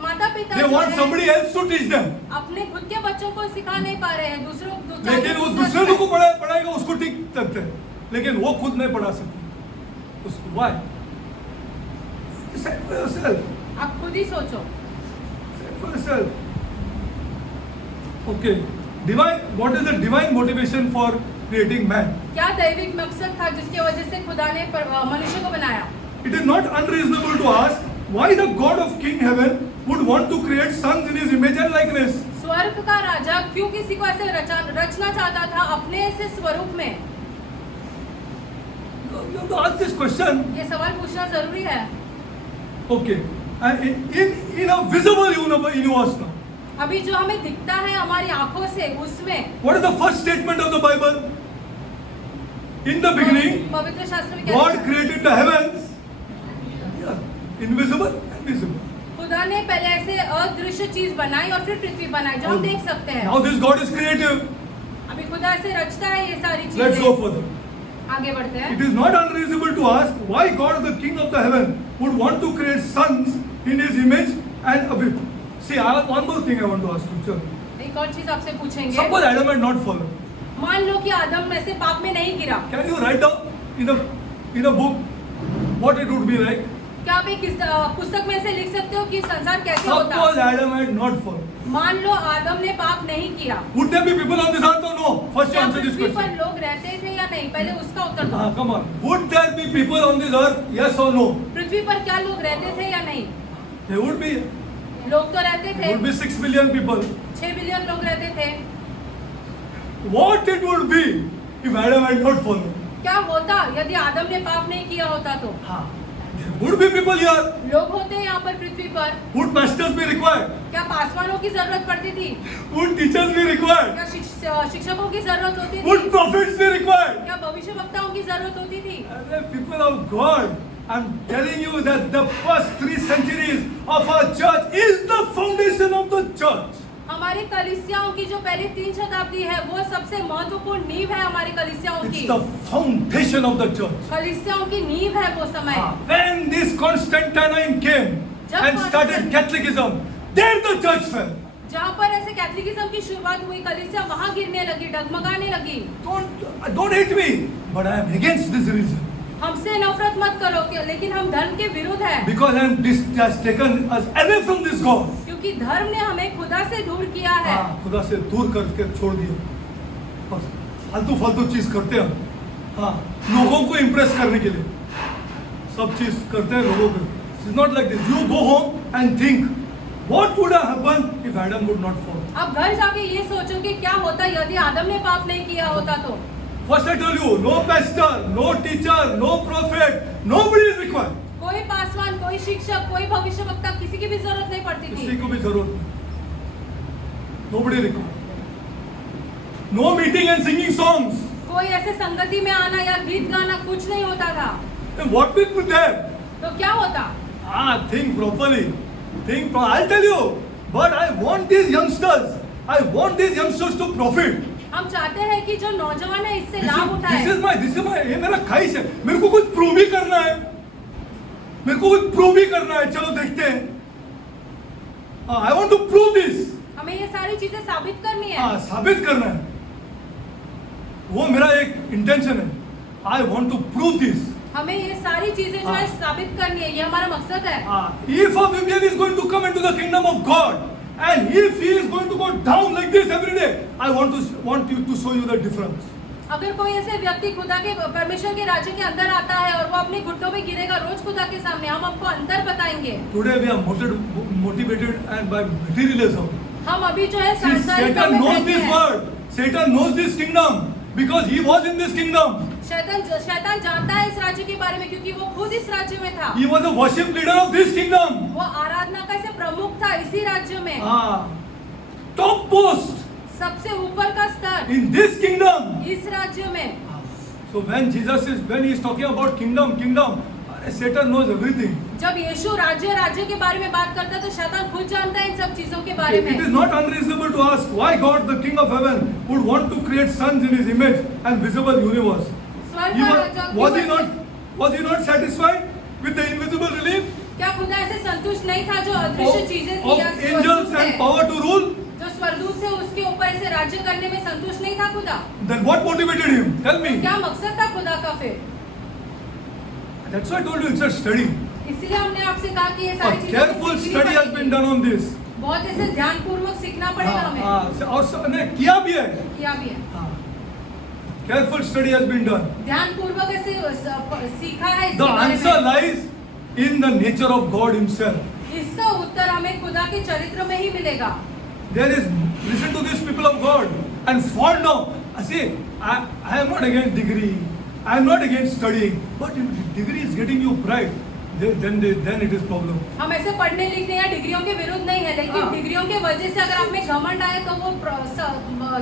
माता पिता They जो want है, somebody else to teach them. अपने खुद के बच्चों को सिखा नहीं पा रहे हैं दूसरों लेकिन वो दूसरे लोग को पढ़ाएगा उसको ठीक सकते हैं लेकिन वो खुद नहीं पढ़ा सकते उसको why? Decide for yourself. आप खुद ही सोचो। Decide for yourself. Okay. What is the divine motivation for creating man? क्या दैविक मकसद था जिसकी वजह से खुदा ने मनुष्य को बनाया? It is not unreasonable to ask why the God of King Heaven would want to create sons in his image and likeness. स्वर्ग का राजा क्यों किसी को ऐसे रचना चाहता था अपने ऐसे स्वरूप में? You have to ask this question. ये सवाल पूछना जरूरी है। Okay. And in a visible universe now. अभी जो हमें दिखता है हमारी आंखों से उसमें What is the first statement of the Bible? In the beginning, पवित्र शास्त्र में क्या God लिखा है? created the heavens. Yeah. Invisible and visible. खुदा ने पहले ऐसे अदृश्य चीज बनाई और फिर पृथ्वी बनाई जो हम देख सकते हैं। Now this God is creative. अभी खुदा ऐसे रचता है ये सारी Let's go चीजें। further. आगे बढ़ते हैं। It is not unreasonable to ask why God, the King of the heaven, would want to create sons in His image and see. I have one more thing I want to ask you, sir. एक और चीज आपसे पूछेंगे। Suppose Adam had not fallen. मान लो कि आदम में से पाप में नहीं गिरा, Can you write down in a book what it would be like? क्या आप एक पुस्तक में से लिख सकते हो कि संसार कैसे होता? Suppose Adam had not fallen. मान लो आदम ने पाप नहीं किया, Would there be people on this earth or no? First you क्या answer this पृथ्वी पर question. लोग रहते थे या नहीं? पहले उसका उत्तर दो। Come on. Would there be people on this earth? Yes or no? पृथ्वी पर क्या लोग रहते थे या नहीं? There would be. लोग तो रहते थे, There would be 6 billion people. 6 billion लोग रहते थे। What it would be if Adam had not fallen? क्या होता यदि आदम ने पाप नहीं किया होता? तो There would be people here. लोग होते यहाँ पर पृथ्वी पर। Would pastors be required? क्या पासवानों की जरूरत पड़ती थी? Would teachers be required? क्या शिक्षकों की जरूरत होती थी? Would prophets be required? क्या भविष्यवक्ताओं की जरूरत होती थी? And the people of God, I'm telling you that the first 3 centuries of our church is the foundation of the church. हमारी कलीसियाओं की जो पहली 3 शताब्दी है वो सबसे महत्वपूर्ण नींव है हमारी कलीसियाओं It's की। the foundation of the church. कलीसियाओं की नींव है वो समय। When this Constantine came and started Catholicism, there the church fell. जहाँ पर ऐसे कैथोलिकिज्म की शुरुआत हुई कलीसिया वहाँ गिरने लगी, डगमगाने लगी। Don't hate me, but I am against this reason. हमसे नफरत मत करो लेकिन हम धर्म के विरुद्ध हैं। Because this has taken us away from this God. क्योंकि धर्म ने हमें खुदा से दूर किया है। खुदा से दूर करके छोड़ दिया और फालतू चीज करते हैं हम। लोगों को इम्प्रेस करने के लिए सब चीज करते हैं लोगों को। It's not like this. You go home and think, what would have happened if Adam would not fall? अब घर जाके ये सोचो कि क्या होता यदि आदम ने पाप नहीं किया होता तो। First I told you, no pastor, no teacher, no prophet, nobody is required. कोई पासवान, कोई शिक्षक, कोई भविष्यवक्ता, किसी की भी जरूरत नहीं पड़ती किसी थी। को भी जरूरत नहीं। Nobody required. No meeting and singing songs. कोई ऐसे संगति में आना या गीत गाना कुछ नहीं होता था। Then what will be there? तो क्या होता? Think properly. I'll tell you. But I want these youngsters to profit. हम चाहते हैं कि जो नौजवान है इससे लाभ उठाए। दिस इज माय ये मेरा ख्वाहिश है। मेरे को कुछ प्रूव भी करना है, मेरे को कुछ प्रूव भी करना है। चलो देखते हैं। I want to prove this. हमें ये सारी चीजें साबित करनी है। साबित करना है, वो मेरा एक इंटेंशन है। I want to prove this. हमें ये सारी चीजें जो है साबित करनी है, ये हमारा मकसद है। If a Vivian is going to come into the kingdom of God, and if he is going to go down like this every day, I want you to show you the difference. अगर कोई ऐसे व्यक्ति खुदा के परमेश्वर के राज्य के अंदर आता है और वो अपने घुटनों में गिरेगा रोज खुदा के सामने, हम आपको अंतर बताएंगे। Today we are motivated and by materialism. हम अभी जो है See, सांसारिकता Satan में knows रहते this हैं। word. Satan knows this kingdom because he was in this kingdom. शैतान जानता है इस राज्य के बारे में क्योंकि वो खुद इस राज्य में था। He was the worship leader of this kingdom. वो आराधना का ऐसे प्रमुख था इसी राज्य में। Top post सबसे ऊपर का स्तर in this kingdom. इस राज्य में। So when he is talking about kingdom, Satan knows everything. जब यीशु राज्य के बारे में बात करता है तो शैतान खुद जानता है इन सब चीजों के बारे में। It is not unreasonable to ask why God, the King of Heaven, would want to create suns in His image and visible universe. Was he not satisfied with the invisible relief? क्या खुदा ऐसे संतुष्ट नहीं था जो अदृश्य चीजें थी या Of angels and power to rule? जो स्वर्गदूत थे उसके ऊपर ऐसे राज्य करने में संतुष्ट नहीं था खुदा। Then what motivated him? Tell me. क्या मकसद था खुदा का फिर? That's why I told you it's a study. इसलिए हमने आपसे कहा कि ये सारी A चीजें careful study has been done on this. बहुत ऐसे ध्यानपूर्वक सीखना पड़ेगा हमें। और ने किया भी है। किया भी है। Careful study has been done. ध्यानपूर्वक ऐसे सीखा है इसके The बारे में। answer lies in the nature of God Himself. इसका उत्तर हमें खुदा के चरित्र में ही मिलेगा। There is, listen to these people of God and fall down. See, I am not against degree. I am not against studying. But if degree is getting you pride, then it is problem. हम ऐसे पढ़ने लिखने या डिग्रियों के विरुद्ध नहीं है, लेकिन डिग्रियों के वजह से अगर आप में घमंड आए तो वो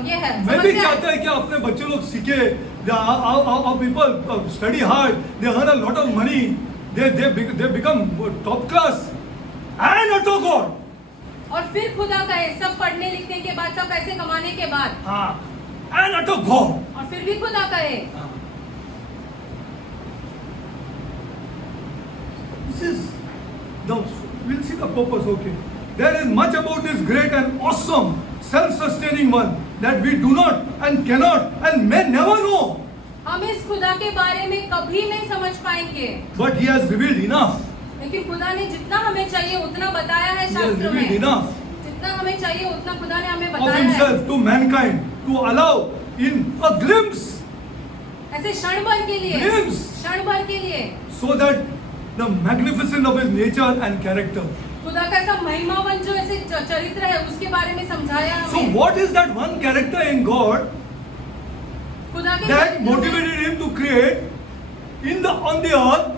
ये है। मैं भी चाहता है कि अपने बच्चे लोग सीखे। Our people study hard. They earn a lot of money. They become top class and utter God. और फिर खुदा कहे सब पढ़ने लिखने के बाद, सब पैसे कमाने के बाद, and utter God. और फिर भी खुदा कहे। This is we'll see the purpose. Okay, there is much about this great and awesome, self-sustaining one that we do not and cannot and may never know. हम इस खुदा के बारे में कभी नहीं समझ पाएंगे। But He has revealed enough. लेकिन खुदा ने जितना हमें चाहिए उतना बताया है शास्त्र में। जितना हमें चाहिए उतना खुदा ने हमें बताया है। Of Himself to mankind to allow in a glimpse. ऐसे क्षण भर के लिए। Glimpse. क्षण भर के लिए। So that the magnificence of His nature and character. खुदा का ऐसा महिमावन जो ऐसे चरित्र है उसके बारे में समझाया हमें। So what is that one character in God खुदा के that motivated Him to create on the earth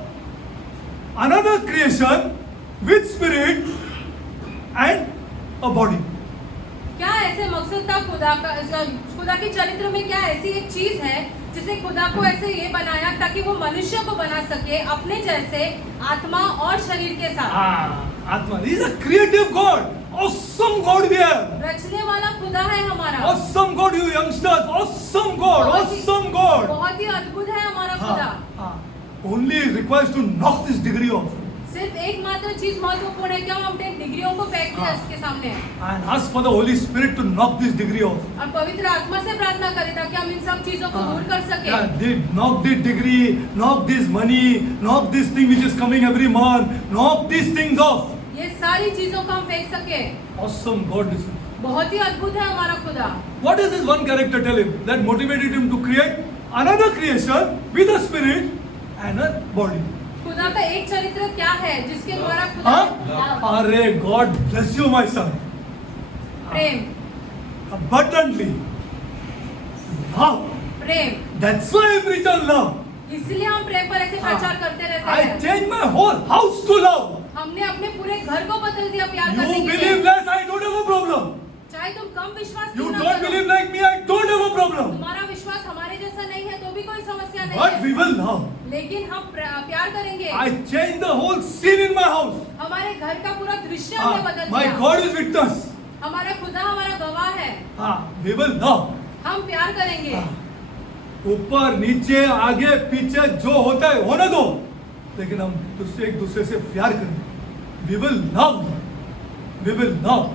another creation with spirit and a body? क्या ऐसे मकसद था खुदा के चरित्र में? क्या ऐसी एक चीज है जिसने खुदा को ऐसे ये बनाया ताकि वो मनुष्य को बना सके अपने जैसे आत्मा और शरीर के साथ? आत्मा. He is a creative God. Awesome God we have. रचने वाला खुदा है हमारा। Awesome God, you youngsters. Awesome God. Awesome God. बहुत ही अद्भुत है हमारा खुदा। Only requires to knock this degree off. सिर्फ एकमात्र चीज महत्वपूर्ण है, क्यों हमने डिग्रियों को फेंक दिया इसके सामने। And ask for the Holy Spirit to knock this degree off. और पवित्र आत्मा से प्रार्थना करें ताकि हम इन सब चीजों को दूर कर सके। They knock this degree, knock this money, knock this thing which is coming every month, knock these things off. ये सारी चीजों को हम फेंक सके। Awesome God, listen. बहुत ही अद्भुत है हमारा खुदा। What is this one character? Tell him that motivated him to create another creation with a spirit and a body. खुदा का एक चरित्र क्या है जिसके द्वारा खुदा अरे God bless you my son. Prem, abundantly love. Prem. That's why I preach on love. इसलिए हम प्रेम पर ऐसे प्रचार करते रहते I हैं। changed my whole house to love. हमने अपने पूरे घर को बदल दिया प्यार You करने के लिए। believe less, I don't have a problem. चाहे तुम कम विश्वास You क्यों ना don't करो, believe like me, I don't have a problem. तुम्हारा विश्वास हमारे जैसा नहीं है तो भी कोई समस्या नहीं But है, we will love. लेकिन हम प्यार करेंगे। I changed the whole scene in my house. हमारे घर का पूरा दृश्य हमने बदल My दिया। God is witness. हमारा खुदा हमारा गवाह है। We will love. हम प्यार करेंगे। हाँ। ऊपर नीचे आगे पीछे जो होता है होने दो, लेकिन हम एक दूसरे से प्यार करेंगे। We will love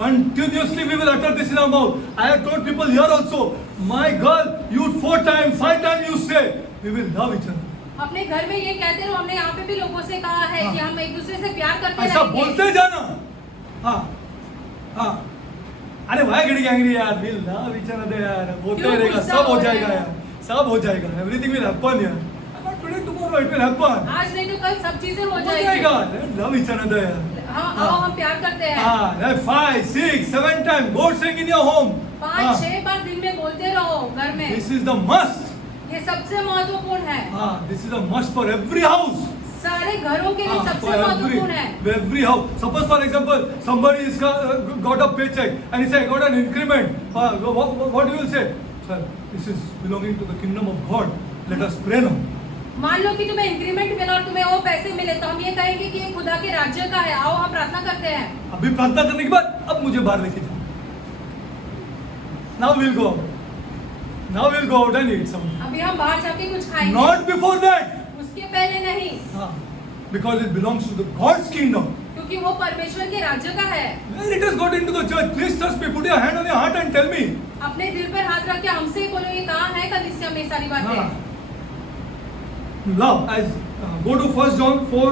continuously. We will utter this in our mouth. I have told people here also, my girl, you 4 times 5 times you say we will love each other. अपने घर में ये कहते रहो, हमने यहाँ पे भी लोगों से कहा है हाँ। कि हम एक दूसरे से प्यार करते ऐसा रहेंगे। बोलते जाना। हाँ हाँ, अरे भाई गेटिंग एंग्री यार, विल लव ईच अदर यार, होते क्यों रहेगा, गुस्सा सब हो हो जाएगा रहे हो? यार, सब हो जाएगा, एवरीथिंग विल हैपन यार, not today tomorrow it will happen, आज नहीं तो कल सब चीजें हो हो जाएगी। जाएगा, लव ईच अदर यार। हाँ, आओ हम प्यार करते हैं। हाँ, 5 6 7 times God saying in your home, 5-6 बार दिन में बोलते रहो घर में। this is the must, ये सबसे महत्वपूर्ण है। हाँ, this is a must for every house. सारे घरों के लिए हाँ, सबसे for महत्वपूर्ण है। every house. Suppose for example, somebody is got a paycheck and he say I got an increment. What you will say? Sir, this is belonging to the kingdom of God. Let us pray now. मान लो कि तुम्हें increment मिला और तुम्हें वो पैसे मिले, तो हम ये कहेंगे कि ये खुदा के राज्य का है, आओ हम प्रार्थना करते हैं। अभी प्रार्थना करने के बाद अब मुझे बाहर लेके जाओ। Now we'll go out. Now we'll go out and eat something. अभी हम बाहर जाके कुछ खाएंगे। Not before that. उसके पहले नहीं, हाँ, because it belongs to the God's kingdom. क्योंकि वो परमेश्वर के राज्य का है। When it has got into the church, please trust me. Put your hand on your heart and tell me. अपने दिल पर हाथ रख के हमसे ही बोलो, ये कहाँ है कलीसिया में ये सारी बातें? हाँ. Love, as go to 1 John 4.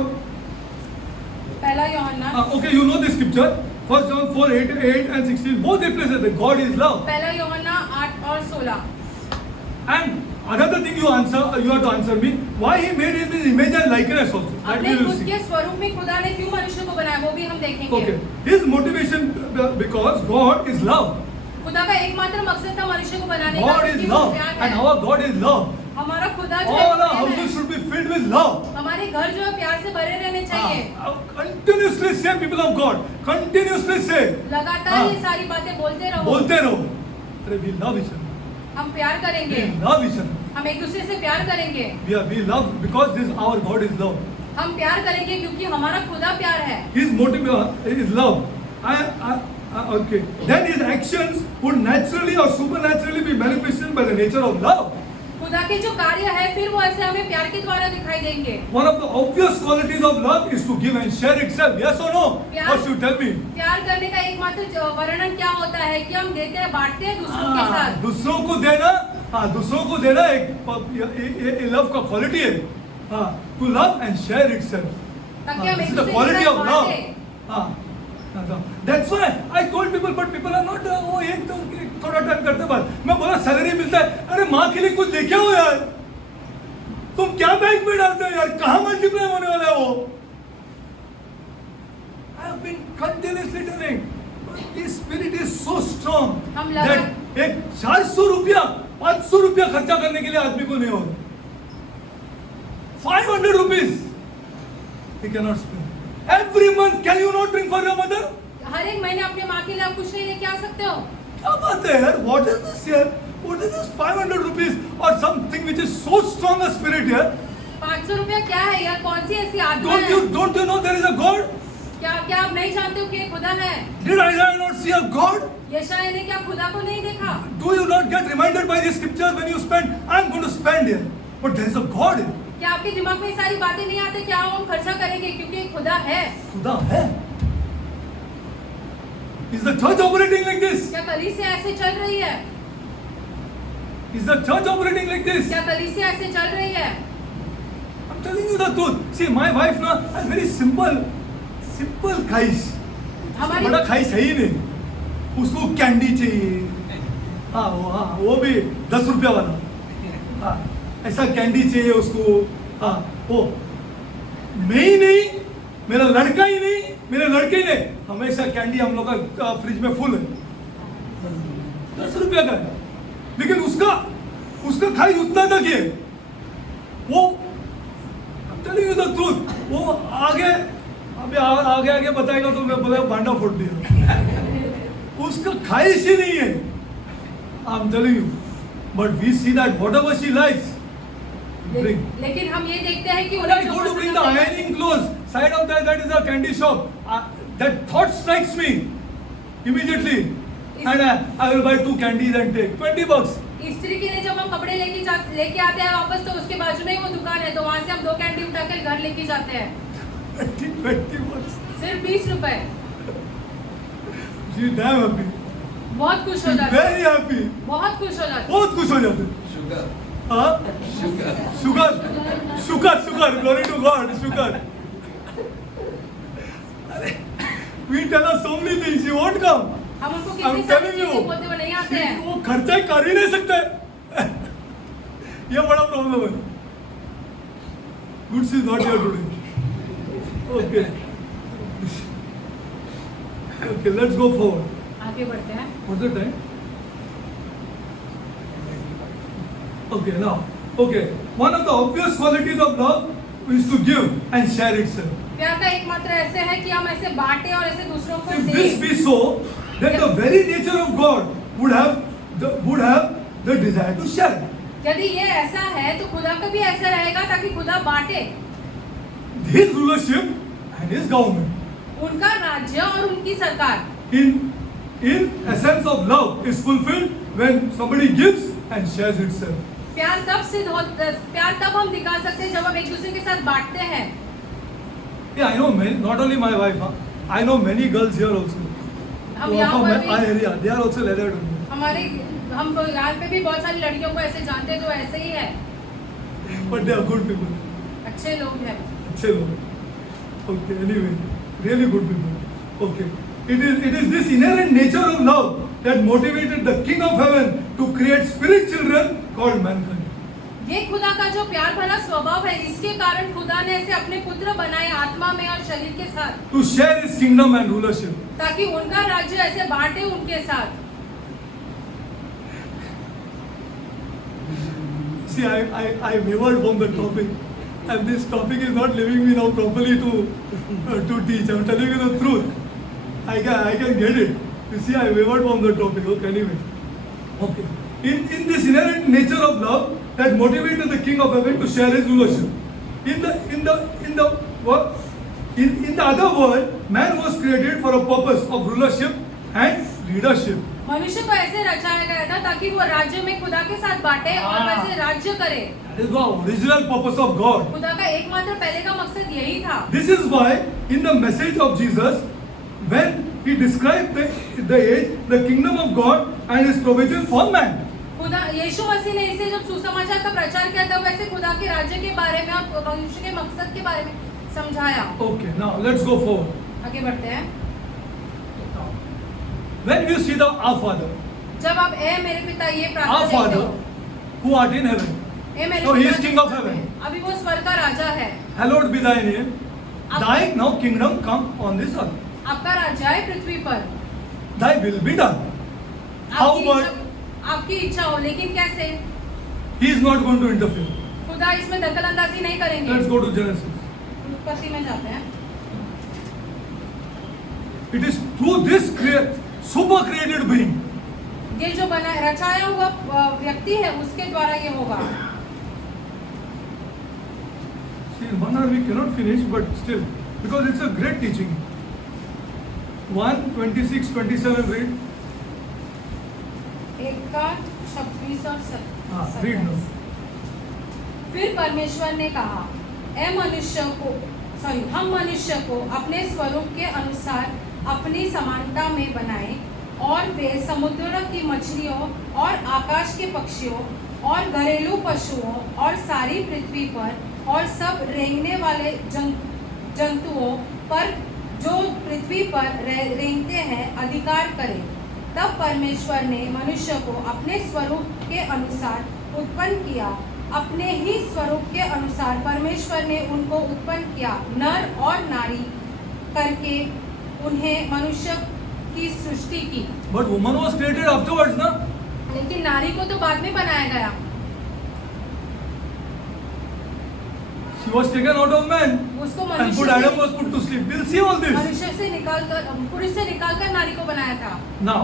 पहला यूहन्ना, Okay, you know the scripture. 1 John 4 8 and 16. Both the places that God is love. पहला यूहन्ना 8 और 16। And another thing you have to answer me. Why He made in His image and likeness also. That अपने we will खुद see. के स्वरूप में खुदा ने क्यों मनुष्य को बनाया, वो भी हम देखेंगे। Okay. His motivation because God is love. खुदा का एकमात्र मकसद था मनुष्य को बनाने का, God क्योंकि is वो love, प्यार and है। our God is love. हमारा खुदा जो है All वो our प्यार है। houses should be filled with love. हमारे घर जो है प्यार से भरे रहने चाहिए। Continuously say, people of God. Continuously say. लगातार ये सारी बातें बोलते रहो। बोलते रहो. अरे we love each other. हम प्यार करेंगे, We love each other. हम एक दूसरे से प्यार करेंगे। We love because this our God is love. हम प्यार करेंगे क्योंकि हमारा खुदा प्यार है। His motive is love. Okay. Then his actions would naturally or supernaturally be manifested by the nature of love. खुदा के जो कार्य है फिर वो ऐसे हमें प्यार के द्वारा दिखाई देंगे। One of the obvious qualities of love is to give and share itself. Yes or no? प्यार- What you tell me? प्यार करने का एकमात्र वर्णन क्या होता है कि हम देते हैं, बांटते हैं दूसरों के साथ। दूसरों को देना, हाँ, दूसरों को देना एक लव का क्वालिटी है, हाँ, to love and share itself, ताकि हम दिस एक इज द दूसरे के क्वालिटी साथ ऑफ लव, बांटें। हाँ, that's why I told people, but people are not, वो एक तो थोड़ा टाइम करते बाद मैं बोला सैलरी मिलता है, अरे माँ के लिए कुछ लेके आओ यार, तुम क्या बैंक में डालते हो यार, कहाँ मल्टीप्लाई होने वाला है वो? I have been continuously telling, this spirit is so strong हम लगा- that एक 400 रुपया 500 रुपया खर्चा करने के लिए आदमी को नहीं हो, 500 rupees he cannot spend. Every month can you not bring for your mother? हर एक महीने अपने माँ के लिए आप कुछ नहीं लेके आ सकते हो। क्या बात है यार, what is this यार, what is this 500 rupees or something which is so strong a spirit here? 500 रुपया क्या है यार, कौन सी ऐसी आत्मा है? Don't you know there is a God? क्या आप नहीं जानते हो कि ये खुदा है? Did Isaiah not see a God? यशायाह ने क्या खुदा को नहीं देखा? Do you not get reminded by the scripture when you spend? I'm going to spend here, but there is a God here. क्या आपके दिमाग में ये सारी बातें नहीं आती कि आओ हम खर्चा करेंगे क्योंकि एक खुदा है? खुदा है. Is the church operating like this? क्या कलीसिया ऐसे चल रही है? Is the church operating like this? क्या कलीसिया ऐसे चल रही है? I'm telling you the truth. See, my wife now has very simple ख्वाहिश. हमारी बड़ा ख्वाहिश है ही नहीं. उसको कैंडी चाहिए. हाँ, वो भी 10 रुपया वाला. हाँ, ऐसा कैंडी चाहिए उसको. हाँ, वो मैं ही नहीं, मेरा लड़का ही नहीं, मेरे लड़के ही नहीं, हमेशा कैंडी हम लोग का फ्रिज में फुल है. 10 रुपया का है, लेकिन उसका ख्वाहिश उतना तक है. वो I'm telling you the truth, वो आगे बताएगा तो मैं बोला भांडा फोड़ दिया. उसका ख्वाहिश ही नहीं है. I'm telling you, but we see that whatever she likes, bring. लेकिन हम ये देखते हैं कि When I उन्हें जो go to bring पसंद the आता है, ironing clothes, side of that is a candy shop. That thought strikes me immediately. and I will buy 2 candies and take 20 bucks. स्त्री के लिए जब हम कपड़े लेके आते हैं वापस, तो उसके बाजू में ही वो दुकान है, तो वहाँ से हम 2 कैंडी उठा कर घर लेके जाते हैं, 20 bucks. सिर्फ 20 रुपए। She is damn happy. बहुत खुश हो She's जाते हैं, very happy. बहुत खुश हो जाते हैं। बहुत खुश हो जाते. Sugar. हाँ? Sugar. Sugar. Glory to God. Sugar. We tell her so many things. She won't come. हम उनको I'm कितनी सारी telling you. चीजें बोलते हुए नहीं आते हैं। वो खर्चा कर ही नहीं सकते. ये बड़ा प्रॉब्लम है. Goods is not here today. Okay. Okay, let's go forward. आगे बढ़ते हैं। What's the time? Okay, now. Okay. One of the obvious qualities of love is to give and share itself. प्यार का एकमात्र ऐसे है कि हम ऐसे बांटे और ऐसे दूसरों को If this दें। be so, then the very nature of God would have the desire to share. यदि ये ऐसा है तो खुदा का भी ऐसा रहेगा, ताकि खुदा बांटे। His rulership and his government. उनका राज्य और उनकी सरकार। In essence of love is fulfilled when somebody gives and shares itself. प्यार तब हम दिखा सकते हैं जब हम एक दूसरे के साथ बांटते हैं। Yeah, I know many, not only my wife, huh? I know many girls here also. हम Who are यहाँ from पर my भी area. They are also leathered. हम यहाँ पे भी बहुत सारी लड़कियों को ऐसे जानते हैं जो ऐसे ही है, But they are good people. अच्छे लोग हैं। अच्छे लोग. Okay, anyway, really good people. Okay. It is this inherent nature of love that motivated the King of Heaven to create spirit children called mankind. ये खुदा का जो प्यार भरा स्वभाव है, इसके कारण खुदा ने ऐसे अपने पुत्र बनाए आत्मा में और शरीर के साथ, To share his kingdom and rulership. ताकि उनका राज्य ऐसे बांटे उनके साथ। See, I wavered from the topic, and this topic is not leaving me now properly to teach. I'm telling you the truth. I can get it. You see, I wavered from the topic. Okay, anyway. Okay. In this inherent nature of love that motivated the King of Heaven to share his rulership. In the other world, man was created for a purpose of rulership and leadership. मनुष्य को ऐसे रचाया गया था ताकि वो राज्य में खुदा के साथ बांटे और वैसे राज्य करे। That is the original purpose of God. खुदा का एकमात्र पहले का मकसद यही था। This is why in the message of Jesus, when he described the age, the kingdom of God and his provision for man. खुदा यीशु मसीह ने इसे जब सुसमाचार का प्रचार किया तब वैसे खुदा के राज्य के बारे में और मनुष्य के मकसद के बारे में समझाया। Okay, now let's go forward. आगे बढ़ते हैं। When you see the Our Father, जब आप ए मेरे पिता ये Our प्रार्थना देखते Father हो, who art in heaven, ए मेरे So he पिता is जो King of स्वर्ग में heaven. है, अभी वो स्वर्ग का राजा है। hallowed be thy name. Ab- Thy now kingdom come on this earth. आपका राज्य है पृथ्वी पर। Thy will be done. How but आपकी इच्छा हो, लेकिन कैसे? he is not going to interfere. खुदा इसमें दखलंदाजी नहीं करेंगे। Let's go to Genesis. उत्पत्ति में जाते हैं। It is through this super created being. ये जो बना रचाया हुआ व्यक्ति है, उसके द्वारा ये होगा। See, in 1 hour we cannot finish, but still, because it's a great teaching. 1, 26, 27, read. 1 का 26 और 27। read now. फिर परमेश्वर ने कहा, हम मनुष्य को अपने स्वरूप के अनुसार अपनी समानता में बनाएं, और वे समुद्र की मछलियों और आकाश के पक्षियों और घरेलू पशुओं और सारी पृथ्वी पर और सब रेंगने वाले जंतुओं पर जो पृथ्वी पर रेंगते हैं अधिकार करें। तब परमेश्वर ने मनुष्य को अपने स्वरूप के अनुसार उत्पन्न किया, अपने ही स्वरूप के अनुसार परमेश्वर ने उनको उत्पन्न किया, नर और नारी करके उन्हें मनुष्य की सृष्टि की। But woman was created afterwards, na? लेकिन नारी को तो बाद में बनाया गया। She was taken out of man उसको and put Adam was put to sleep. We'll see all this. मनुष्य से निकालकर, पुरुष से निकालकर नारी को बनाया था। Now,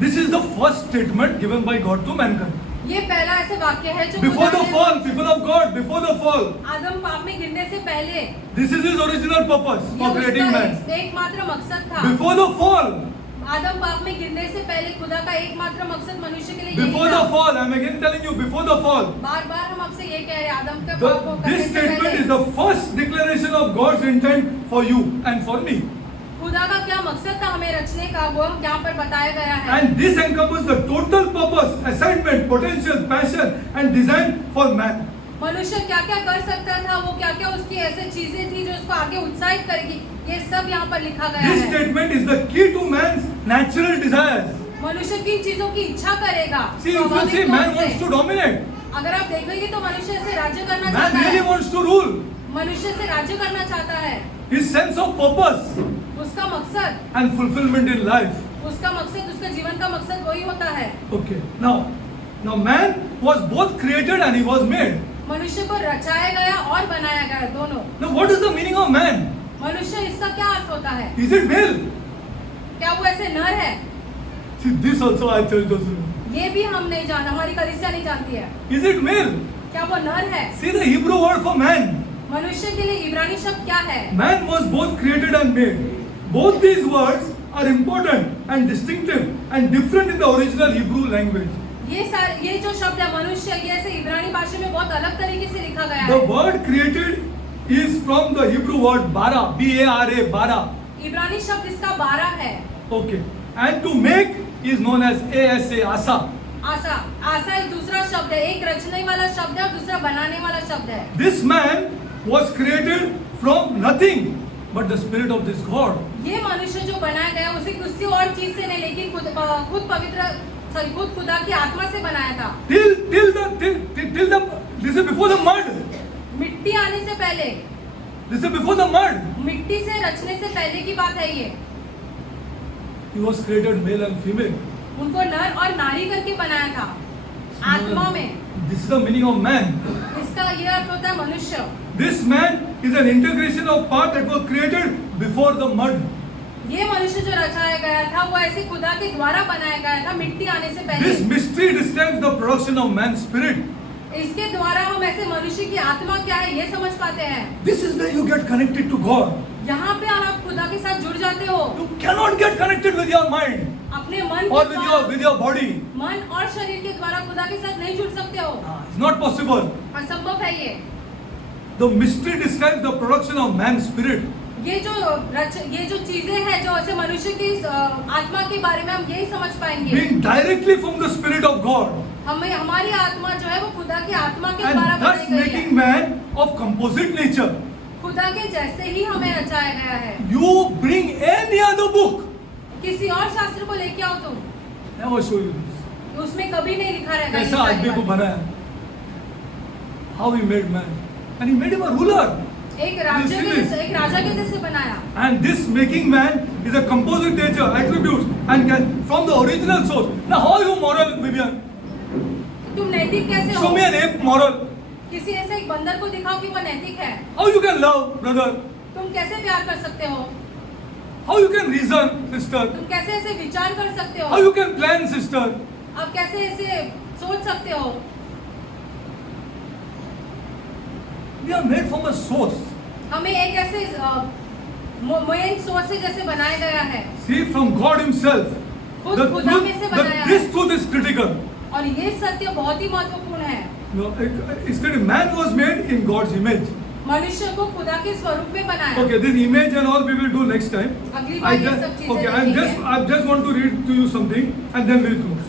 this is the first statement given by God to mankind. ये पहला ऐसे वाक्य है जो Before खुदा the ने fall, people of God, before the fall, आदम पाप में गिरने से पहले this is his original purpose ये for creating उसका man. एकमात्र मकसद था। Before the fall, आदम पाप में गिरने से पहले खुदा का एकमात्र मकसद मनुष्य के लिए यही Before the था। fall, I'm again telling you, before the fall, बार-बार हम आपसे ये कह रहे हैं, आदम के पाप को करने this से statement is पहले the first declaration of God's intent for you and for me. खुदा का क्या मकसद था हमें रचने का, वो हम यहाँ पर बताया गया है। And this encompasses the total purpose, assignment, potential, passion and design for man. मनुष्य क्या क्या कर सकता था, वो क्या क्या उसकी ऐसी चीजें थी जो उसको आगे उत्साहित करेगी, ये सब यहाँ पर लिखा गया This है। statement is the key to man's natural desires. मनुष्य किन चीजों की इच्छा करेगा। See, if you स्वाभाविक see, तौर man से। wants to dominate. अगर आप देखेंगे तो मनुष्य से राज्य करना Man चाहता really है, wants to rule. मनुष्य से राज्य करना चाहता है। His sense of purpose उसका मकसद, and fulfillment in life. उसका मकसद, उसका जीवन का मकसद वही होता है। Okay. Now man was both created and he was made. मनुष्य को रचाया गया और बनाया गया, दोनों। Now what is the meaning of man? मनुष्य, इसका क्या अर्थ होता है? Is it male? क्या वो ऐसे नर है? See, this also I church doesn't know. ये भी हम नहीं जानते, हमारी कलीसिया नहीं जानती है। Is it male? क्या वो नर है? See the Hebrew word for man. मनुष्य के लिए इब्रानी शब्द क्या है? Man was both created and made. Both these words are important and distinctive and different in the original Hebrew language. ये जो शब्द है मनुष्य, ये ऐसे इब्रानी भाषा में बहुत अलग तरीके से लिखा गया The है। word created is from the Hebrew word bara, B-A-R-A, bara. इब्रानी शब्द इसका 12 है। Okay. And to make is known as A-S-A, asa. आशा, आशा एक दूसरा शब्द है, एक रचने वाला शब्द है और दूसरा बनाने वाला शब्द है। This man was created from nothing but the spirit of this God. ये मनुष्य जो बनाया गया उसे किसी और चीज से नहीं, लेकिन खुद पवित्र, सॉरी, खुद खुदा की आत्मा से बनाया था। Till the this is before the mud. मिट्टी आने से पहले, This is before the mud. मिट्टी से रचने से पहले की बात है ये। He was created male and female. उनको नर और नारी करके बनाया था, आत्मा में। This is the meaning of man. इसका ये अर्थ होता है मनुष्य। This man is an integration of part that was created before the mud. ये मनुष्य जो रचाया गया था वो ऐसे खुदा के द्वारा बनाया गया था, मिट्टी आने से पहले। This mystery describes the production of man's spirit. इसके द्वारा हम ऐसे मनुष्य की आत्मा क्या है ये समझ पाते हैं। This is where you get connected to God. यहाँ पे आप खुदा के साथ जुड़ जाते हो। You cannot get connected with your mind अपने मन or के द्वारा, with your body. मन और शरीर के द्वारा खुदा के साथ नहीं जुड़ सकते हो, It's not possible. असंभव है ये। The mystery describes the production of man's spirit. ये जो चीजें हैं जो ऐसे मनुष्य की आत्मा के बारे में हम यही समझ पाएंगे। Being directly from the spirit of God. हमें हमारी आत्मा जो है वो खुदा की आत्मा के द्वारा And thus बनाई गई है। making man of composite nature. खुदा के जैसे ही हमें रचाया गया है। You bring any other book. किसी और शास्त्र को लेके आओ तुम, Never show you this. उसमें कभी नहीं लिखा रहेगा ये कैसा सारी आदमी को बातें। बनाया? How he made man. And he made him a ruler. एक राजा के जैसे बनाया। And this making man is a composite nature, attributes, and can from the original source. Now, how are you moral, Vivian? तुम नैतिक कैसे Show हो? me an ape moral. किसी ऐसे एक बंदर को दिखाओ कि वो नैतिक है। How you can love, brother? तुम कैसे प्यार कर सकते हो? How you can reason, sister? तुम कैसे ऐसे विचार कर सकते हो? How you can plan, sister? आप कैसे ऐसे सोच सकते हो? We are made from a source. हमें एक ऐसे मेन सोर्स से जैसे बनाया गया है। See, from God Himself. खुद खुदा में से बनाया This है। truth is critical. और ये सत्य बहुत ही महत्वपूर्ण है। No, it's critical. Man was made in God's image. मनुष्य को खुदा के स्वरूप में बनाया। Okay, this image and all we will do next time. अगली बार ये सब चीजें Okay, देखेंगे। I just want to read to you something and then we'll close.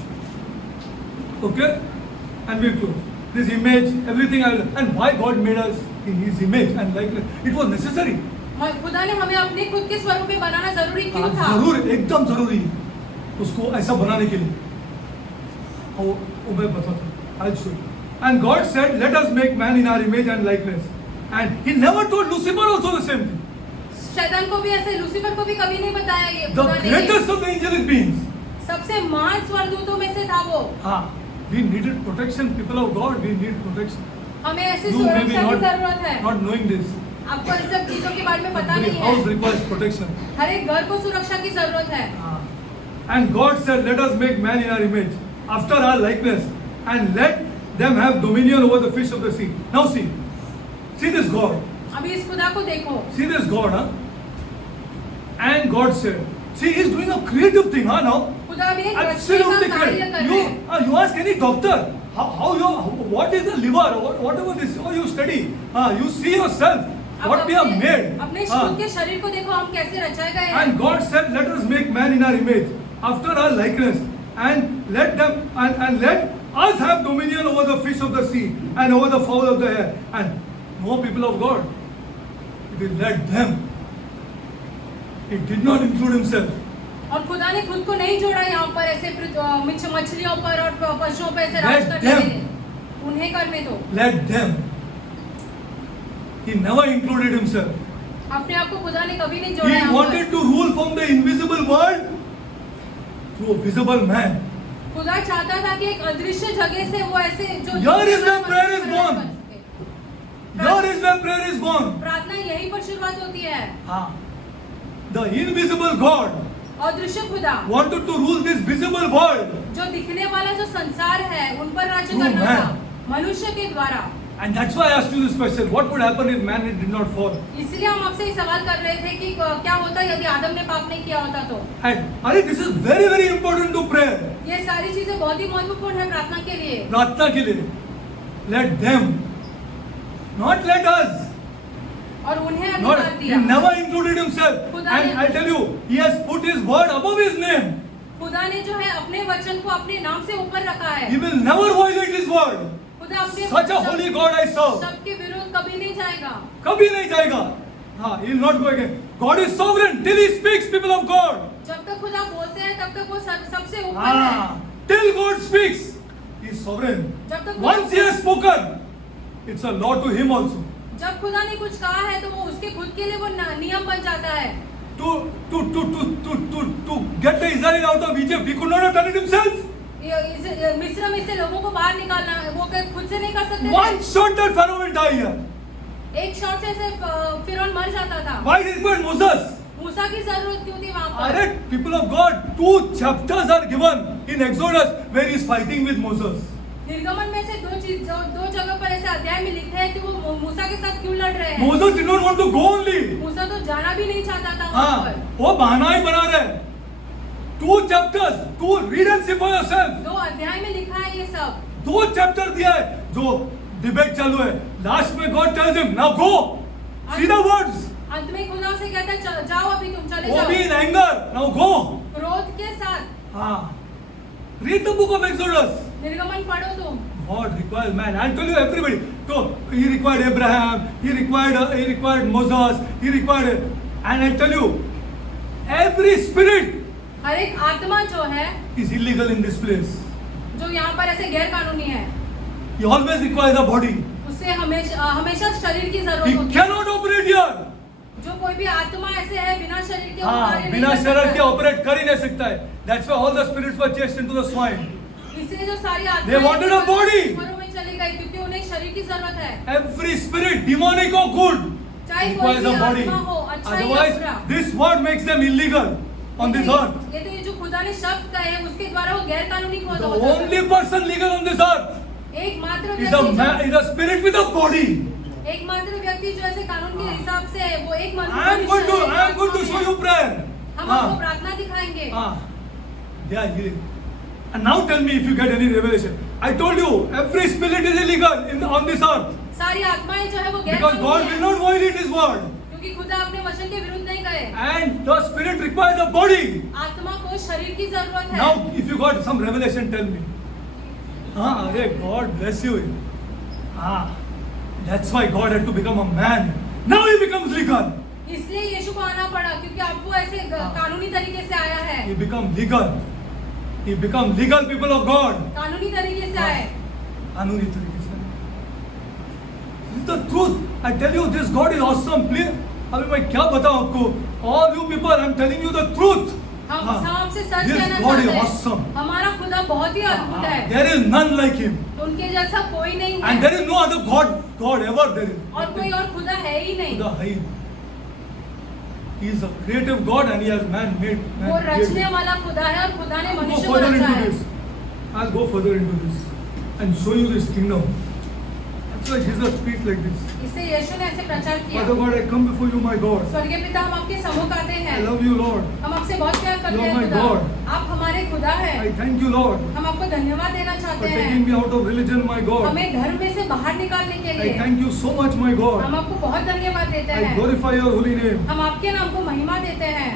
Okay, and we'll close. This image, everything, and why God made us in His image and likeness. It was necessary. खुदा ने हमें अपने खुद के स्वरूप में बनाना जरूरी क्यों था? जरूर, एकदम जरूरी है उसको ऐसा बनाने के लिए। मैं बताता हूँ। I'll show you. And God said, "Let us make man in our image and likeness." And He never told Lucifer also the same thing. शैतान को भी ऐसे, लूसीफर को भी कभी नहीं बताया ये The खुदा ने। greatest of the angelic beings. सबसे महान स्वर्गदूतों में से था वो। हाँ, we needed protection, people of God. We need protection. हमें ऐसी You may be सुरक्षा की जरूरत है। not knowing this. आपको इन सब चीजों के बारे में पता Every नहीं house है। requires protection. हर एक घर को सुरक्षा की जरूरत है। And God said, "Let us make man in our image, after our likeness, and let them have dominion over the fish of the sea." Now see this God. अभी इस खुदा को देखो। See this God, huh? And God said, See, he's doing a creative thing, huh? Now, खुदा भी एक रचने absolutely का कार्य creative. कर रहे हैं। You ask any doctor, what is the liver, whatever this, you study, you see yourself, अब what we have अपने- made. अपने हाँ. खुद के शरीर को देखो हम कैसे रचाए गए हैं। And God said, let us make man in our image, after our likeness, and let them and let us have dominion over the fish of the sea and over the fowl of the air. And no people of God, He will let them. He did not include himself. और खुदा ने खुद को नहीं जोड़ा यहाँ पर ऐसे मछलियों पर और पशुओं पर ऐसे राज Let करने them. के। उन्हें करने दो। Let them. He never included himself. अपने आप को खुदा ने कभी नहीं जोड़ा He यहाँ wanted पर। to rule from the invisible world through a visible man. खुदा चाहता था कि एक अदृश्य जगह से वो ऐसे जो Here is where prayer is born. Here is where prayer is born. प्रार्थना यहीं पर शुरुआत होती है। The invisible God अदृश्य खुदा wanted to rule this visible world. जो दिखने वाला जो संसार है उन पर राज्य Through करना man. था मनुष्य के द्वारा। And that's why I asked you this question. What would happen if man did not fall? इसलिए हम आपसे ये सवाल कर रहे थे कि क्या होता यदि आदम ने पाप नहीं किया होता तो। And this is very, very important to prayer. ये सारी चीजें बहुत ही महत्वपूर्ण है प्रार्थना के लिए। प्रार्थना के लिए. Let them. Not let us. और उन्हें Not, अधिकार he दिया। never included himself. खुदा And ने- I tell you, he has put his word above his name. खुदा ने जो है अपने वचन को अपने नाम से ऊपर रखा है। He will never violate his word. खुदा अपने Such a holy God I serve. सबके विरोध कभी नहीं जाएगा। कभी नहीं जाएगा. He will not go again. God is sovereign till he speaks, people of God. जब तक खुदा बोलते हैं तब तक वो सबसे ऊपर है। Till God speaks, he is sovereign. जब तक Once he has spoken, it's a law to him also. जब खुदा ने कुछ कहा है तो वो उसके खुद के लिए वो नियम बन जाता है। To get the Israelites out of Egypt, he could not have done it himself. मिस्र में से लोगों को बाहर निकालना वो खुद से नहीं कर सकते One थे। shot that Pharaoh will die here. एक शॉट से फिरौन मर जाता था। Why did it require Moses? मूसा की जरूरत क्यों थी वहाँ पर? Alright, people of God, 2 chapters are given in Exodus where he is fighting with Moses. निर्गमन में से दो जगह पर ऐसे अध्याय में लिखा है कि वो मूसा के साथ क्यों लड़ रहे हैं। Moses did not want to go only. मूसा तो जाना भी नहीं चाहता था वहाँ पर। वो बहाना ही बना रहे. 2 chapters, read and see for yourself. 2 अध्याय में लिखा है ये सब। 2 chapter दिया है जो डिबेट चालू है. लास्ट में God tells him, now go. See the words. अंत में खुदा से कहता है जाओ अभी तुम चले वो भी जाओ। in anger. Now go. क्रोध के साथ। Read the book of Exodus. निर्गमन पढ़ो तुम। God requires man. I'll tell you everybody. So he required Abraham. He required Moses. He required, and I'll tell you, every spirit हर एक आत्मा जो है is illegal in this place. जो यहाँ पर ऐसे गैर कानूनी है He always requires a body. उससे हमेशा शरीर की जरूरत He होती है। cannot operate here. जो कोई भी आत्मा ऐसे है बिना शरीर के वो कार्य नहीं बिना कर शरीर सकता के है। ऑपरेट कर ही नहीं सकता है. That's why all the spirits were chased into the swine. इसलिए जो सारी They wanted a body. घरों में चली गई क्योंकि उन्हें एक शरीर की जरूरत है। Every spirit, demonic or good, चाहे कोई requires भी a body. आत्मा हो अच्छा या Otherwise, बुरा। this word makes them illegal on this earth. ये तो ये जो खुदा ने शब्द कहे हैं उसके द्वारा वो गैर कानूनी हो The जाता only है। person legal on this earth एकमात्र is a spirit with a body. एकमात्र व्यक्ति जो ऐसे कानून के हिसाब से है वो एक I am going to show you prayer. हम आपको प्रार्थना दिखाएंगे। Yeah, healing. And now tell me if you get any revelation. I told you every spirit is illegal on this earth सारी आत्माएं जो है वो गैर because God will not violate His word. क्योंकि खुदा अपने वचन के विरुद्ध नहीं गए। And the spirit requires a body. आत्मा को शरीर की जरूरत है। Now, if you got some revelation, tell me. God bless you. That's why God had to become a man. Now He becomes legal. इसलिए यीशु को आना पड़ा क्योंकि अब वो ऐसे कानूनी तरीके से आया है। He become legal. He become legal people of God. कानूनी तरीके से आए। कानूनी तरीके से. This is the truth. I tell you, this God is awesome. Please, अभी मैं क्या बताऊं आपको? All you people, I'm telling you the truth. हम आपसे सच This कहना God is चाहते हैं। awesome. हमारा खुदा बहुत ही अद्भुत है। There is none like Him. उनके जैसा कोई नहीं And है there is no other God ever there is. और कोई और खुदा है ही नहीं। खुदा है ही. He is a creative God and He has man made. वो रचने वाला खुदा है और खुदा ने I'll go मनुष्य को further रचा into है। this. I'll go further into this and show you this kingdom. So Jesus speaks like this. इससे यीशु ने ऐसे प्रचार किया। Father God, I come before you, my God. स्वर्गीय पिता, हम आपके सम्मुख आते I हैं। love you, Lord. हम आपसे बहुत प्यार करते You are हैं my खुदा। God. आप हमारे खुदा I हैं। thank you, Lord, हम आपको धन्यवाद देना for चाहते taking हैं, me out of religion, my God. हमें धर्म में से बाहर निकालने के I लिए। thank you so much, my God. हम आपको बहुत धन्यवाद देते I हैं। glorify your holy name. हम आपके नाम को महिमा देते हैं।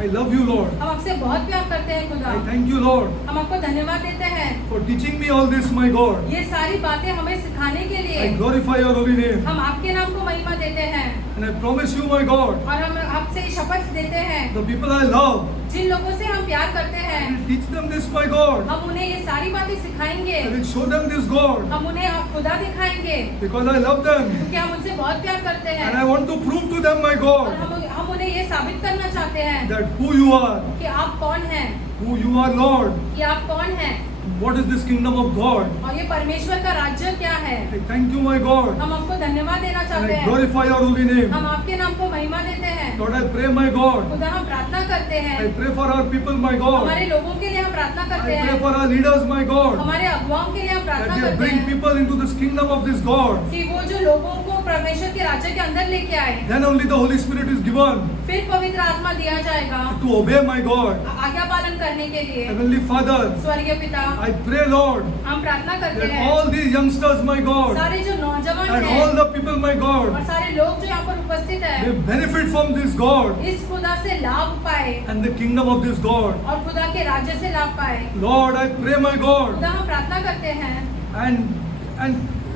I love you, Lord. हम आपसे बहुत प्यार करते हैं खुदा। I thank you, Lord, हम आपको धन्यवाद देते हैं for teaching me all this, my God. ये सारी बातें हमें सिखाने के I लिए। glorify your holy name. हम आपके नाम को महिमा देते हैं And I promise you, my God, और हम आपसे शपथ देते हैं, the people I love, जिन लोगों से हम प्यार करते I हैं, will teach them this, my God. हम उन्हें ये सारी बातें सिखाएंगे। I will show them this, God, हम उन्हें खुदा दिखाएंगे because I love them. क्योंकि हम उनसे बहुत प्यार करते And हैं I want to prove to them, my और God, हम उन्हें ये साबित करना चाहते हैं that who you are, कि आप कौन हैं, who you are, Lord. कि आप कौन हैं What is this kingdom of God? और ये परमेश्वर का राज्य क्या है। I thank you, my God, हम आपको धन्यवाद देना and चाहते I हैं, glorify your holy name. हम आपके नाम को महिमा देते हैं। Lord, I pray, my God, खुदा, हम प्रार्थना करते हैं, I pray for our people, my God. हमारे लोगों के लिए हम प्रार्थना I करते pray हैं, for our leaders, my God, हमारे अगुवाओं के लिए हम that प्रार्थना they करते bring हैं people into this kingdom of this God. कि वो जो लोगों को परमेश्वर के राज्य के अंदर लेके आए, Then only the Holy Spirit is given फिर पवित्र आत्मा दिया जाएगा to obey, my God. आज्ञा पालन करने के लिए। Heavenly Father, स्वर्गीय पिता, I pray, Lord, हम प्रार्थना करते that हैं all these youngsters, my God, सारे जो नौजवान and हैं all the people, my और God, सारे लोग जो यहाँ पर उपस्थित they हैं, benefit from this God इस खुदा से लाभ पाए and the kingdom of this God. और खुदा के राज्य से लाभ पाए। Lord, I pray, my God, खुदा, हम प्रार्थना करते हैं,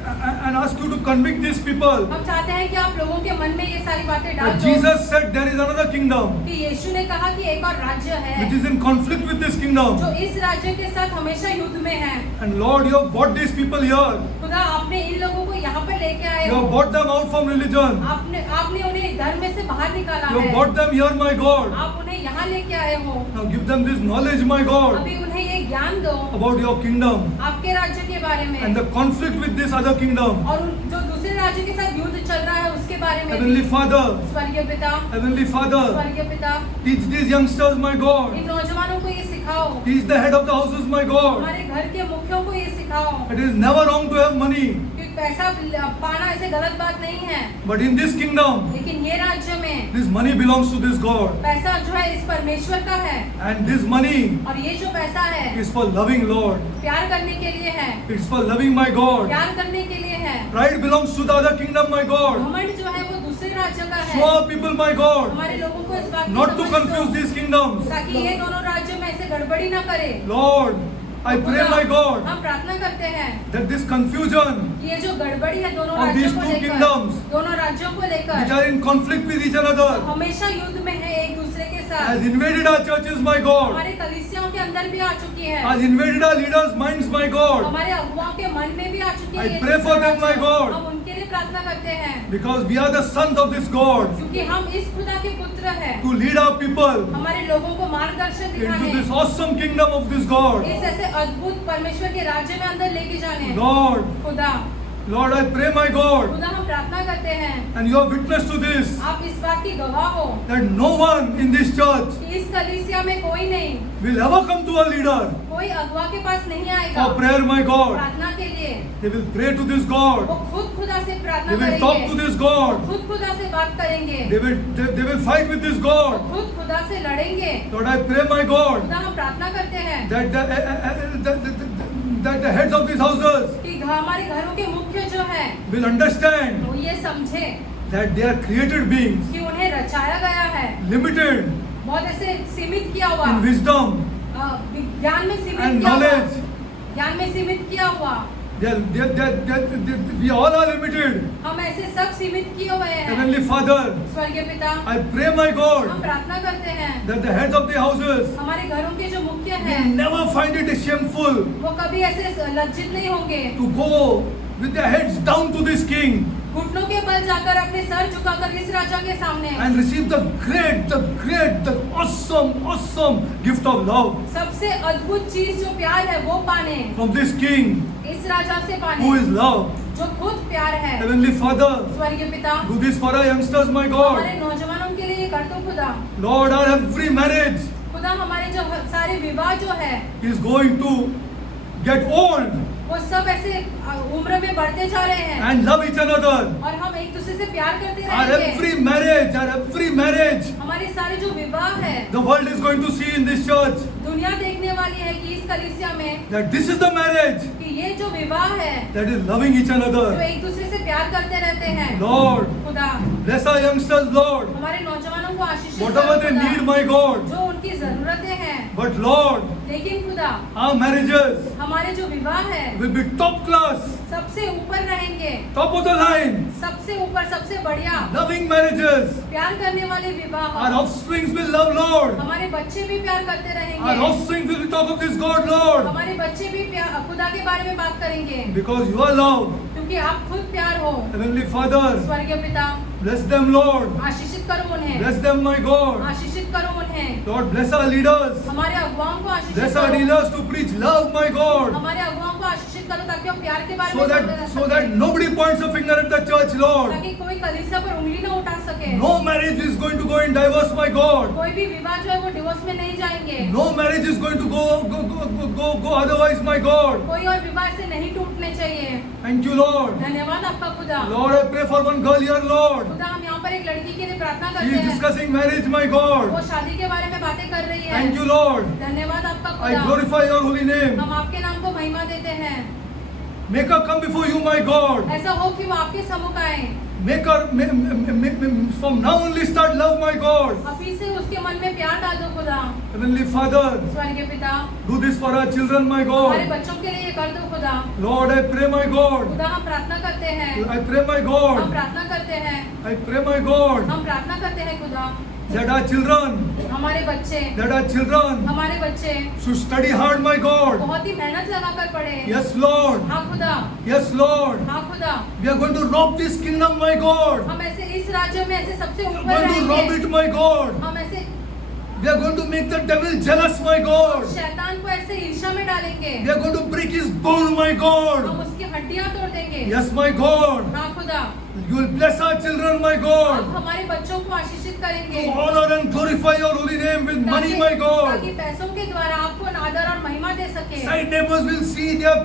and ask you to convict these people. हम चाहते हैं कि आप लोगों के मन में ये सारी बातें डाल That दो Jesus said there is another kingdom कि यीशु ने कहा कि एक और राज्य है which is in conflict with this kingdom. जो इस राज्य के साथ हमेशा युद्ध में है। And Lord, you have brought these people here. खुदा, आपने इन लोगों को यहाँ पर लेके आए You हो, have brought them out from religion. आपने उन्हें धर्म में से बाहर निकाला You have है, brought them here, my God. आप उन्हें यहाँ लेके आए हो। Now give them this knowledge, my God, अभी उन्हें ये ज्ञान दो about your kingdom आपके राज्य के बारे में and the conflict with this other kingdom. और जो दूसरे राज्य के साथ युद्ध चल रहा है उसके बारे में भी। Heavenly Father, स्वर्गीय पिता, Heavenly Father, स्वर्गीय पिता, teach these youngsters, my God. इन नौजवानों को ये सिखाओ, Teach the head of the houses, my God. हमारे घर के मुखियों को ये सिखाओ It is never wrong to have money, कि पैसा पाना ऐसे गलत बात नहीं है, but in this kingdom, लेकिन ये राज्य में this money belongs to this God. पैसा जो है इस परमेश्वर का है And this money और ये जो पैसा है is for loving Lord. प्यार करने के लिए है, It's for loving my God. प्यार करने के लिए है। Pride belongs to the other kingdom, my God. घमंड जो है वो दूसरे राज्य का Show है। our people, my God, हमारे लोगों को इस बात की not to समझ दो, confuse these kingdoms. ताकि ये दोनों राज्य में ऐसे गड़बड़ी ना करे। Lord, I pray, खुदा, my God, हम प्रार्थना करते हैं that this confusion कि ये जो गड़बड़ी है दोनों of राज्यों these को two लेकर, kingdoms, दोनों राज्यों को which लेकर are in conflict with each another, हमेशा युद्ध में है एक दूसरे के साथ, has invaded our churches, my God, हमारे कलीसियाओं के अंदर भी आ चुकी है, has invaded our leaders' minds, my God, हमारे अगुवाओं के मन में भी आ चुकी है। I ये pray for them, my God. हम उनके लिए प्रार्थना करते हैं because we are the sons of this God, क्योंकि हम इस खुदा के पुत्र हैं, to lead our people हमारे लोगों को मार्गदर्शन into दिखाने, this awesome kingdom of this God. इस ऐसे अद्भुत परमेश्वर के राज्य में अंदर लेके जाने। Lord, खुदा, Lord, I pray, my God, खुदा, हम प्रार्थना करते हैं, and you are witness to this, आप इस बात की गवाह हो that no one in this church कि इस कलीसिया में कोई नहीं, will ever come to a leader कोई अगुवा के पास नहीं आएगा for prayer, my God. प्रार्थना के लिए। They will pray to this वो God. खुद खुदा से They प्रार्थना will talk to करेंगे, this God. खुद खुदा से बात करेंगे, They will fight with this वो God. खुद खुदा से लड़ेंगे। Lord, I pray, my God, खुदा, हम प्रार्थना करते हैं that the heads of these houses कि हमारे घरों के मुख्य जो है will understand वो ये समझे that they are created beings, कि उन्हें रचाया गया है, limited बहुत ऐसे सीमित किया हुआ, in wisdom ज्ञान में सीमित and किया हुआ, knowledge. ज्ञान में सीमित किया हुआ। We all are limited. हम ऐसे सब सीमित किए हुए हैं। Heavenly Father, स्वर्गीय पिता, I pray, my हम God, प्रार्थना करते हैं that the heads of the houses हमारे घरों के जो मुख्य will हैं never find it shameful वो कभी ऐसे लज्जित नहीं होंगे, to go with their heads down to this king घुटनों के बल जाकर अपने सर झुकाकर इस राजा के सामने and receive the awesome gift of love सबसे अद्भुत चीज जो प्यार है वो पाने, from this king इस राजा से पाने who is love. जो खुद प्यार है। Heavenly Father, स्वर्गीय पिता, do this for our youngsters, my God. हमारे नौजवानों के लिए ये कर दो खुदा। Lord, our every marriage खुदा, हमारे जो सारे विवाह जो है is going to get old वो सब ऐसे उम्र में बढ़ते जा रहे हैं and love each another. और हम एक दूसरे से प्यार करते Our रहेंगे। every marriage, हमारे सारे जो विवाह है the world is going to see in this church दुनिया देखने वाली है कि इस कलीसिया में that this is the marriage कि ये जो विवाह है that is loving each जो another. एक दूसरे से प्यार करते रहते हैं। Lord, खुदा bless our youngsters, Lord. हमारे नौजवानों को आशीष Whatever they need, my God. जो उनकी जरूरतें हैं, But Lord, लेकिन खुदा our marriages हमारे जो विवाह है will be top class, सबसे ऊपर रहेंगे, top of the line. सबसे ऊपर सबसे बढ़िया Loving marriages. प्यार करने वाले विवाह। Our offsprings will love, Lord. हमारे बच्चे भी प्यार करते Our रहेंगे, offspring will talk of this God, Lord. हमारे बच्चे भी खुदा के बारे में बात करेंगे, Because you are love. क्योंकि आप खुद प्यार हो। Heavenly Father, स्वर्गीय पिता, bless them, Lord. आशीषित करो उन्हें, Bless them, my God. आशीषित करो उन्हें। Lord, bless our leaders. हमारे अगुवाओं को आशीषित Bless our करो, leaders to preach love, my God. हमारे अगुवाओं को आशीषित करो ताकि हम प्यार के बारे So में सुनते रह that, so that सकें, nobody points a finger at the church, Lord. ताकि कोई कलीसिया पर उंगली न उठा सके। No marriage is going to go in divorce, my God. कोई भी विवाह जो है वो डिवोर्स में नहीं जाएंगे, No marriage is going to go otherwise, my God. कोई और विवाह से नहीं टूटने चाहिए। Thank you, Lord. धन्यवाद आपका खुदा। Lord, I pray for one girl here, Lord. खुदा हम यहाँ पर एक लड़की के लिए प्रार्थना She करते is हैं, discussing marriage, my वो God. शादी के बारे में बातें कर रही है। Thank you, Lord. धन्यवाद आपका I खुदा। glorify your holy name. हम आपके नाम को महिमा देते हैं। Make her come before you, my God. ऐसा हो कि वो आपके सम्मुख आए, Make her, from now only start love, my God. अभी से उसके मन में प्यार डाल दो खुदा। Heavenly Father, स्वर्गीय पिता, do this for our children, my हमारे God. बच्चों के लिए ये कर दो खुदा। Lord, I pray, my God. खुदा हम प्रार्थना करते हैं, I pray, my हम God. प्रार्थना करते हैं, I pray, my God, हम प्रार्थना करते हैं खुदा। that our children, हमारे बच्चे, हमारे बच्चे should study hard, my God. बहुत ही मेहनत लगाकर पढ़े। Yes, Lord. हाँ खुदा, Yes, Lord. हाँ खुदा, We are going to rob this kingdom, my God. हम ऐसे इस राज्य में ऐसे सबसे We are ऊपर going to rob रहेंगे। it, my God. हम ऐसे We are going to make the devil jealous, my God. शैतान को ऐसे ईर्ष्या में डालेंगे, We are going to break his bone, my God. हम उसकी हड्डियां तोड़ देंगे। Yes, my God. हाँ खुदा, You will bless our children, my आप God. हमारे बच्चों को आशीषित करेंगे, To honor and glorify your holy name with money, my ताकि God. पैसों के द्वारा आपको आदर और महिमा दे सके। Side neighbors will see their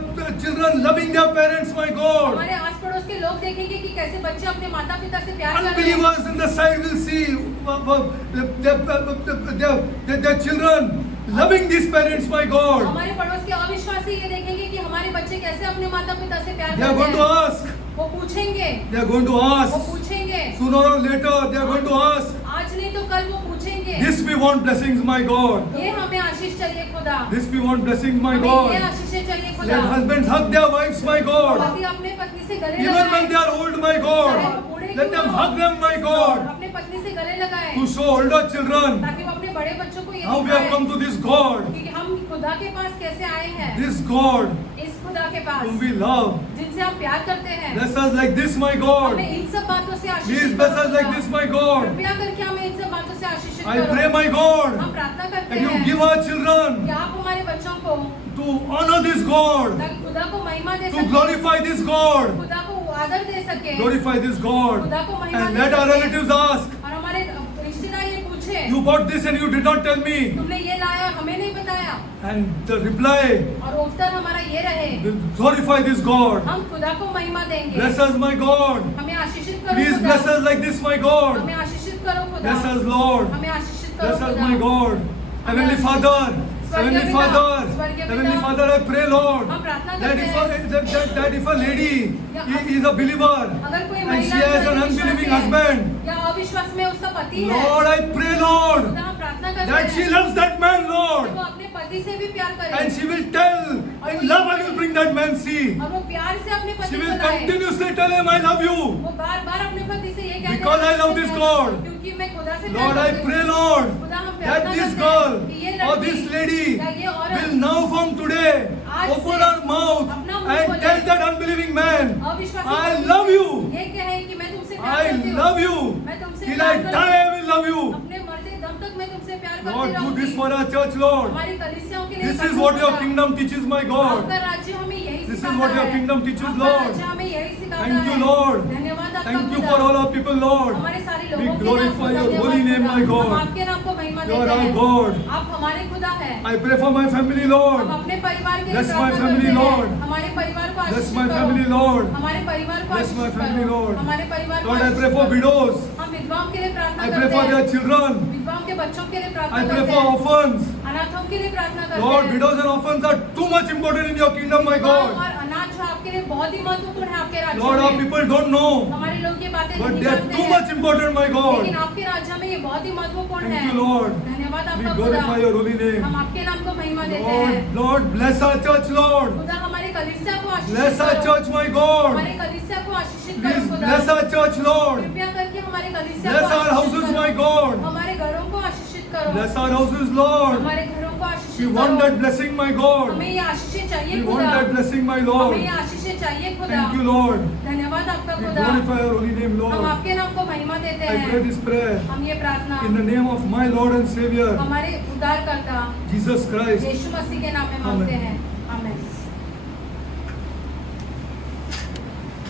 children loving their parents, my God. हमारे आस पड़ोस के लोग देखेंगे कि कैसे बच्चे अपने माता पिता से प्यार कर रहे हैं। Unbelievers in the side will see their children loving these parents, my God. हमारे पड़ोस के अविश्वासी ये देखेंगे कि हमारे बच्चे कैसे अपने माता पिता से प्यार They are करते going to हैं। ask. वो पूछेंगे, They are going to वो ask. पूछेंगे, Sooner or later, they are going to ask. आज नहीं तो कल वो पूछेंगे। This we want blessings, my God. ये हमें आशीष चाहिए खुदा, This we want blessings, my हमें ये God. आशीषें चाहिए खुदा। Let husbands hug their wives, my God. पति अपने पत्नी से गले Even when लगाए, they are old, my God. Let them hug them, my God. अपने पत्नी से गले लगाए, To show older children ताकि वो अपने बड़े बच्चों को ये how we have दिखाए come to this God. कि हम खुदा के पास कैसे आए हैं, This God इस खुदा के पास whom we love. जिनसे हम प्यार करते हैं। Bless us like this, my God. हमें इन सब बातों से आशीषित Please करो bless us like खुदा। this, my God. कृपया करके हमें इन सब बातों से आशीषित I करो। pray, my God, हम प्रार्थना करते that you हैं give our children कि आप हमारे बच्चों को to honor this God, ताकि खुदा को महिमा दे to सके, glorify this God, खुदा को आदर दे सके, glorify this God. खुदा को महिमा And दे let our सके। relatives ask, और हमारे रिश्तेदार ये पूछे, you bought this and you did not tell me. तुमने ये लाया और हमें नहीं बताया, And the reply और उत्तर हमारा ये रहे, will glorify this God. हम खुदा को महिमा देंगे। Bless us, my God. हमें आशीषित करो Please खुदा, bless us like this, my God. हमें आशीषित करो खुदा, Bless us, Lord. हमें आशीषित करो Bless us, खुदा। my God. Heavenly Father, Heavenly पिता, Father, स्वर्गीय Heavenly पिता, Father, I pray, Lord, हम प्रार्थना that करते that if a lady या is a believer अगर कोई and महिला she has an जो unbelieving अविश्वासी है, husband, या अविश्वास में उसका पति है, Lord, I pray, Lord, खुदा हम प्रार्थना करते that हैं she loves that man, कि Lord, वो अपने पति से भी प्यार करे, and she will tell, in love I will bring that man see. और वो प्यार से अपने She पति को will लाए, continuously tell him, I love you. वो बार बार अपने पति से ये कहते Because I love this God. क्योंकि मैं खुदा से Lord, I करती pray, हूँ। Lord, खुदा हम that प्रार्थना this करते girl हैं कि ये or लड़की this lady या ये औरत will now from today आज open से her mouth अपना मुंह and खोले, tell that unbelieving man, अविश्वासी I पति love से you. ये कहे कि मैं तुमसे प्यार I करती हूँ, love you. मैं तुमसे Till प्यार I करती die, I हूँ, will love you. अपने मरते दम तक मैं तुमसे प्यार Lord, करती do this रहूंगी। for our church, Lord. हमारी कलीसियाओं के लिए This कर is दो what your खुदा। kingdom teaches, my God. आपका राज्य हमें यही This is सिखाता what your है। kingdom teaches, आपका Lord. राज्य हमें यही सिखाता Thank you, है। Lord. धन्यवाद आपका Thank you खुदा। for all our people, Lord. हमारे सारे We लोगों के नाम glorify को your धन्यवाद holy name, खुदा। my God. हम आपके नाम को महिमा You are देते our हैं। God. आप हमारे खुदा हैं। I pray for my family, Lord. हम अपने परिवार के लिए Bless my प्रार्थना family, करते हैं। Lord. हमारे परिवार को Bless आशीषित my करो। family, Lord. हमारे परिवार को Bless my आशीषित family, करो। Lord. हमारे परिवार को Lord, I आशीषित pray for करो। widows. हम विधवाओं के लिए प्रार्थना I pray करते for हैं। their children. विधवाओं के बच्चों के लिए I प्रार्थना pray करते for हैं। orphans. अनाथों के लिए प्रार्थना करते Lord, हैं। widows and orphans are too much important in your kingdom, my विधवा God. और अनाथ जो आपके लिए बहुत ही महत्वपूर्ण है आपके राज्य Lord, our में। people don't know, हमारे लोग ये बातें but नहीं they are जानते too हैं। much important, my लेकिन God. आपके राज्य में ये बहुत ही महत्वपूर्ण है। Thank you, Lord. धन्यवाद We आपका glorify खुदा। your holy name. हम आपके नाम को महिमा देते हैं। Lord, Lord, bless our church, Lord. खुदा हमारे कलीसिया को आशीषित Bless our करो। church, my God. हमारे कलीसिया को आशीषित करो Please खुदा। bless our church, Lord. कृपया करके हमारे कलीसिया Bless को our आशीषित houses, करो। my God. हमारे घरों को आशीषित करो। Bless our houses, Lord. हमारे घरों को We आशीषित want करो। that blessing, my God. हमें ये आशीषें चाहिए We want खुदा। that blessing, my हमें Lord. ये आशीषें चाहिए खुदा। Thank you, Lord. धन्यवाद आपका We खुदा। glorify your holy name, हम Lord. आपके नाम को महिमा देते I pray हैं। this prayer हम ये प्रार्थना in the name of my Lord and Savior, हमारे उद्धारकर्ता Jesus Christ. यीशु मसीह के नाम में Amen. मांगते हैं।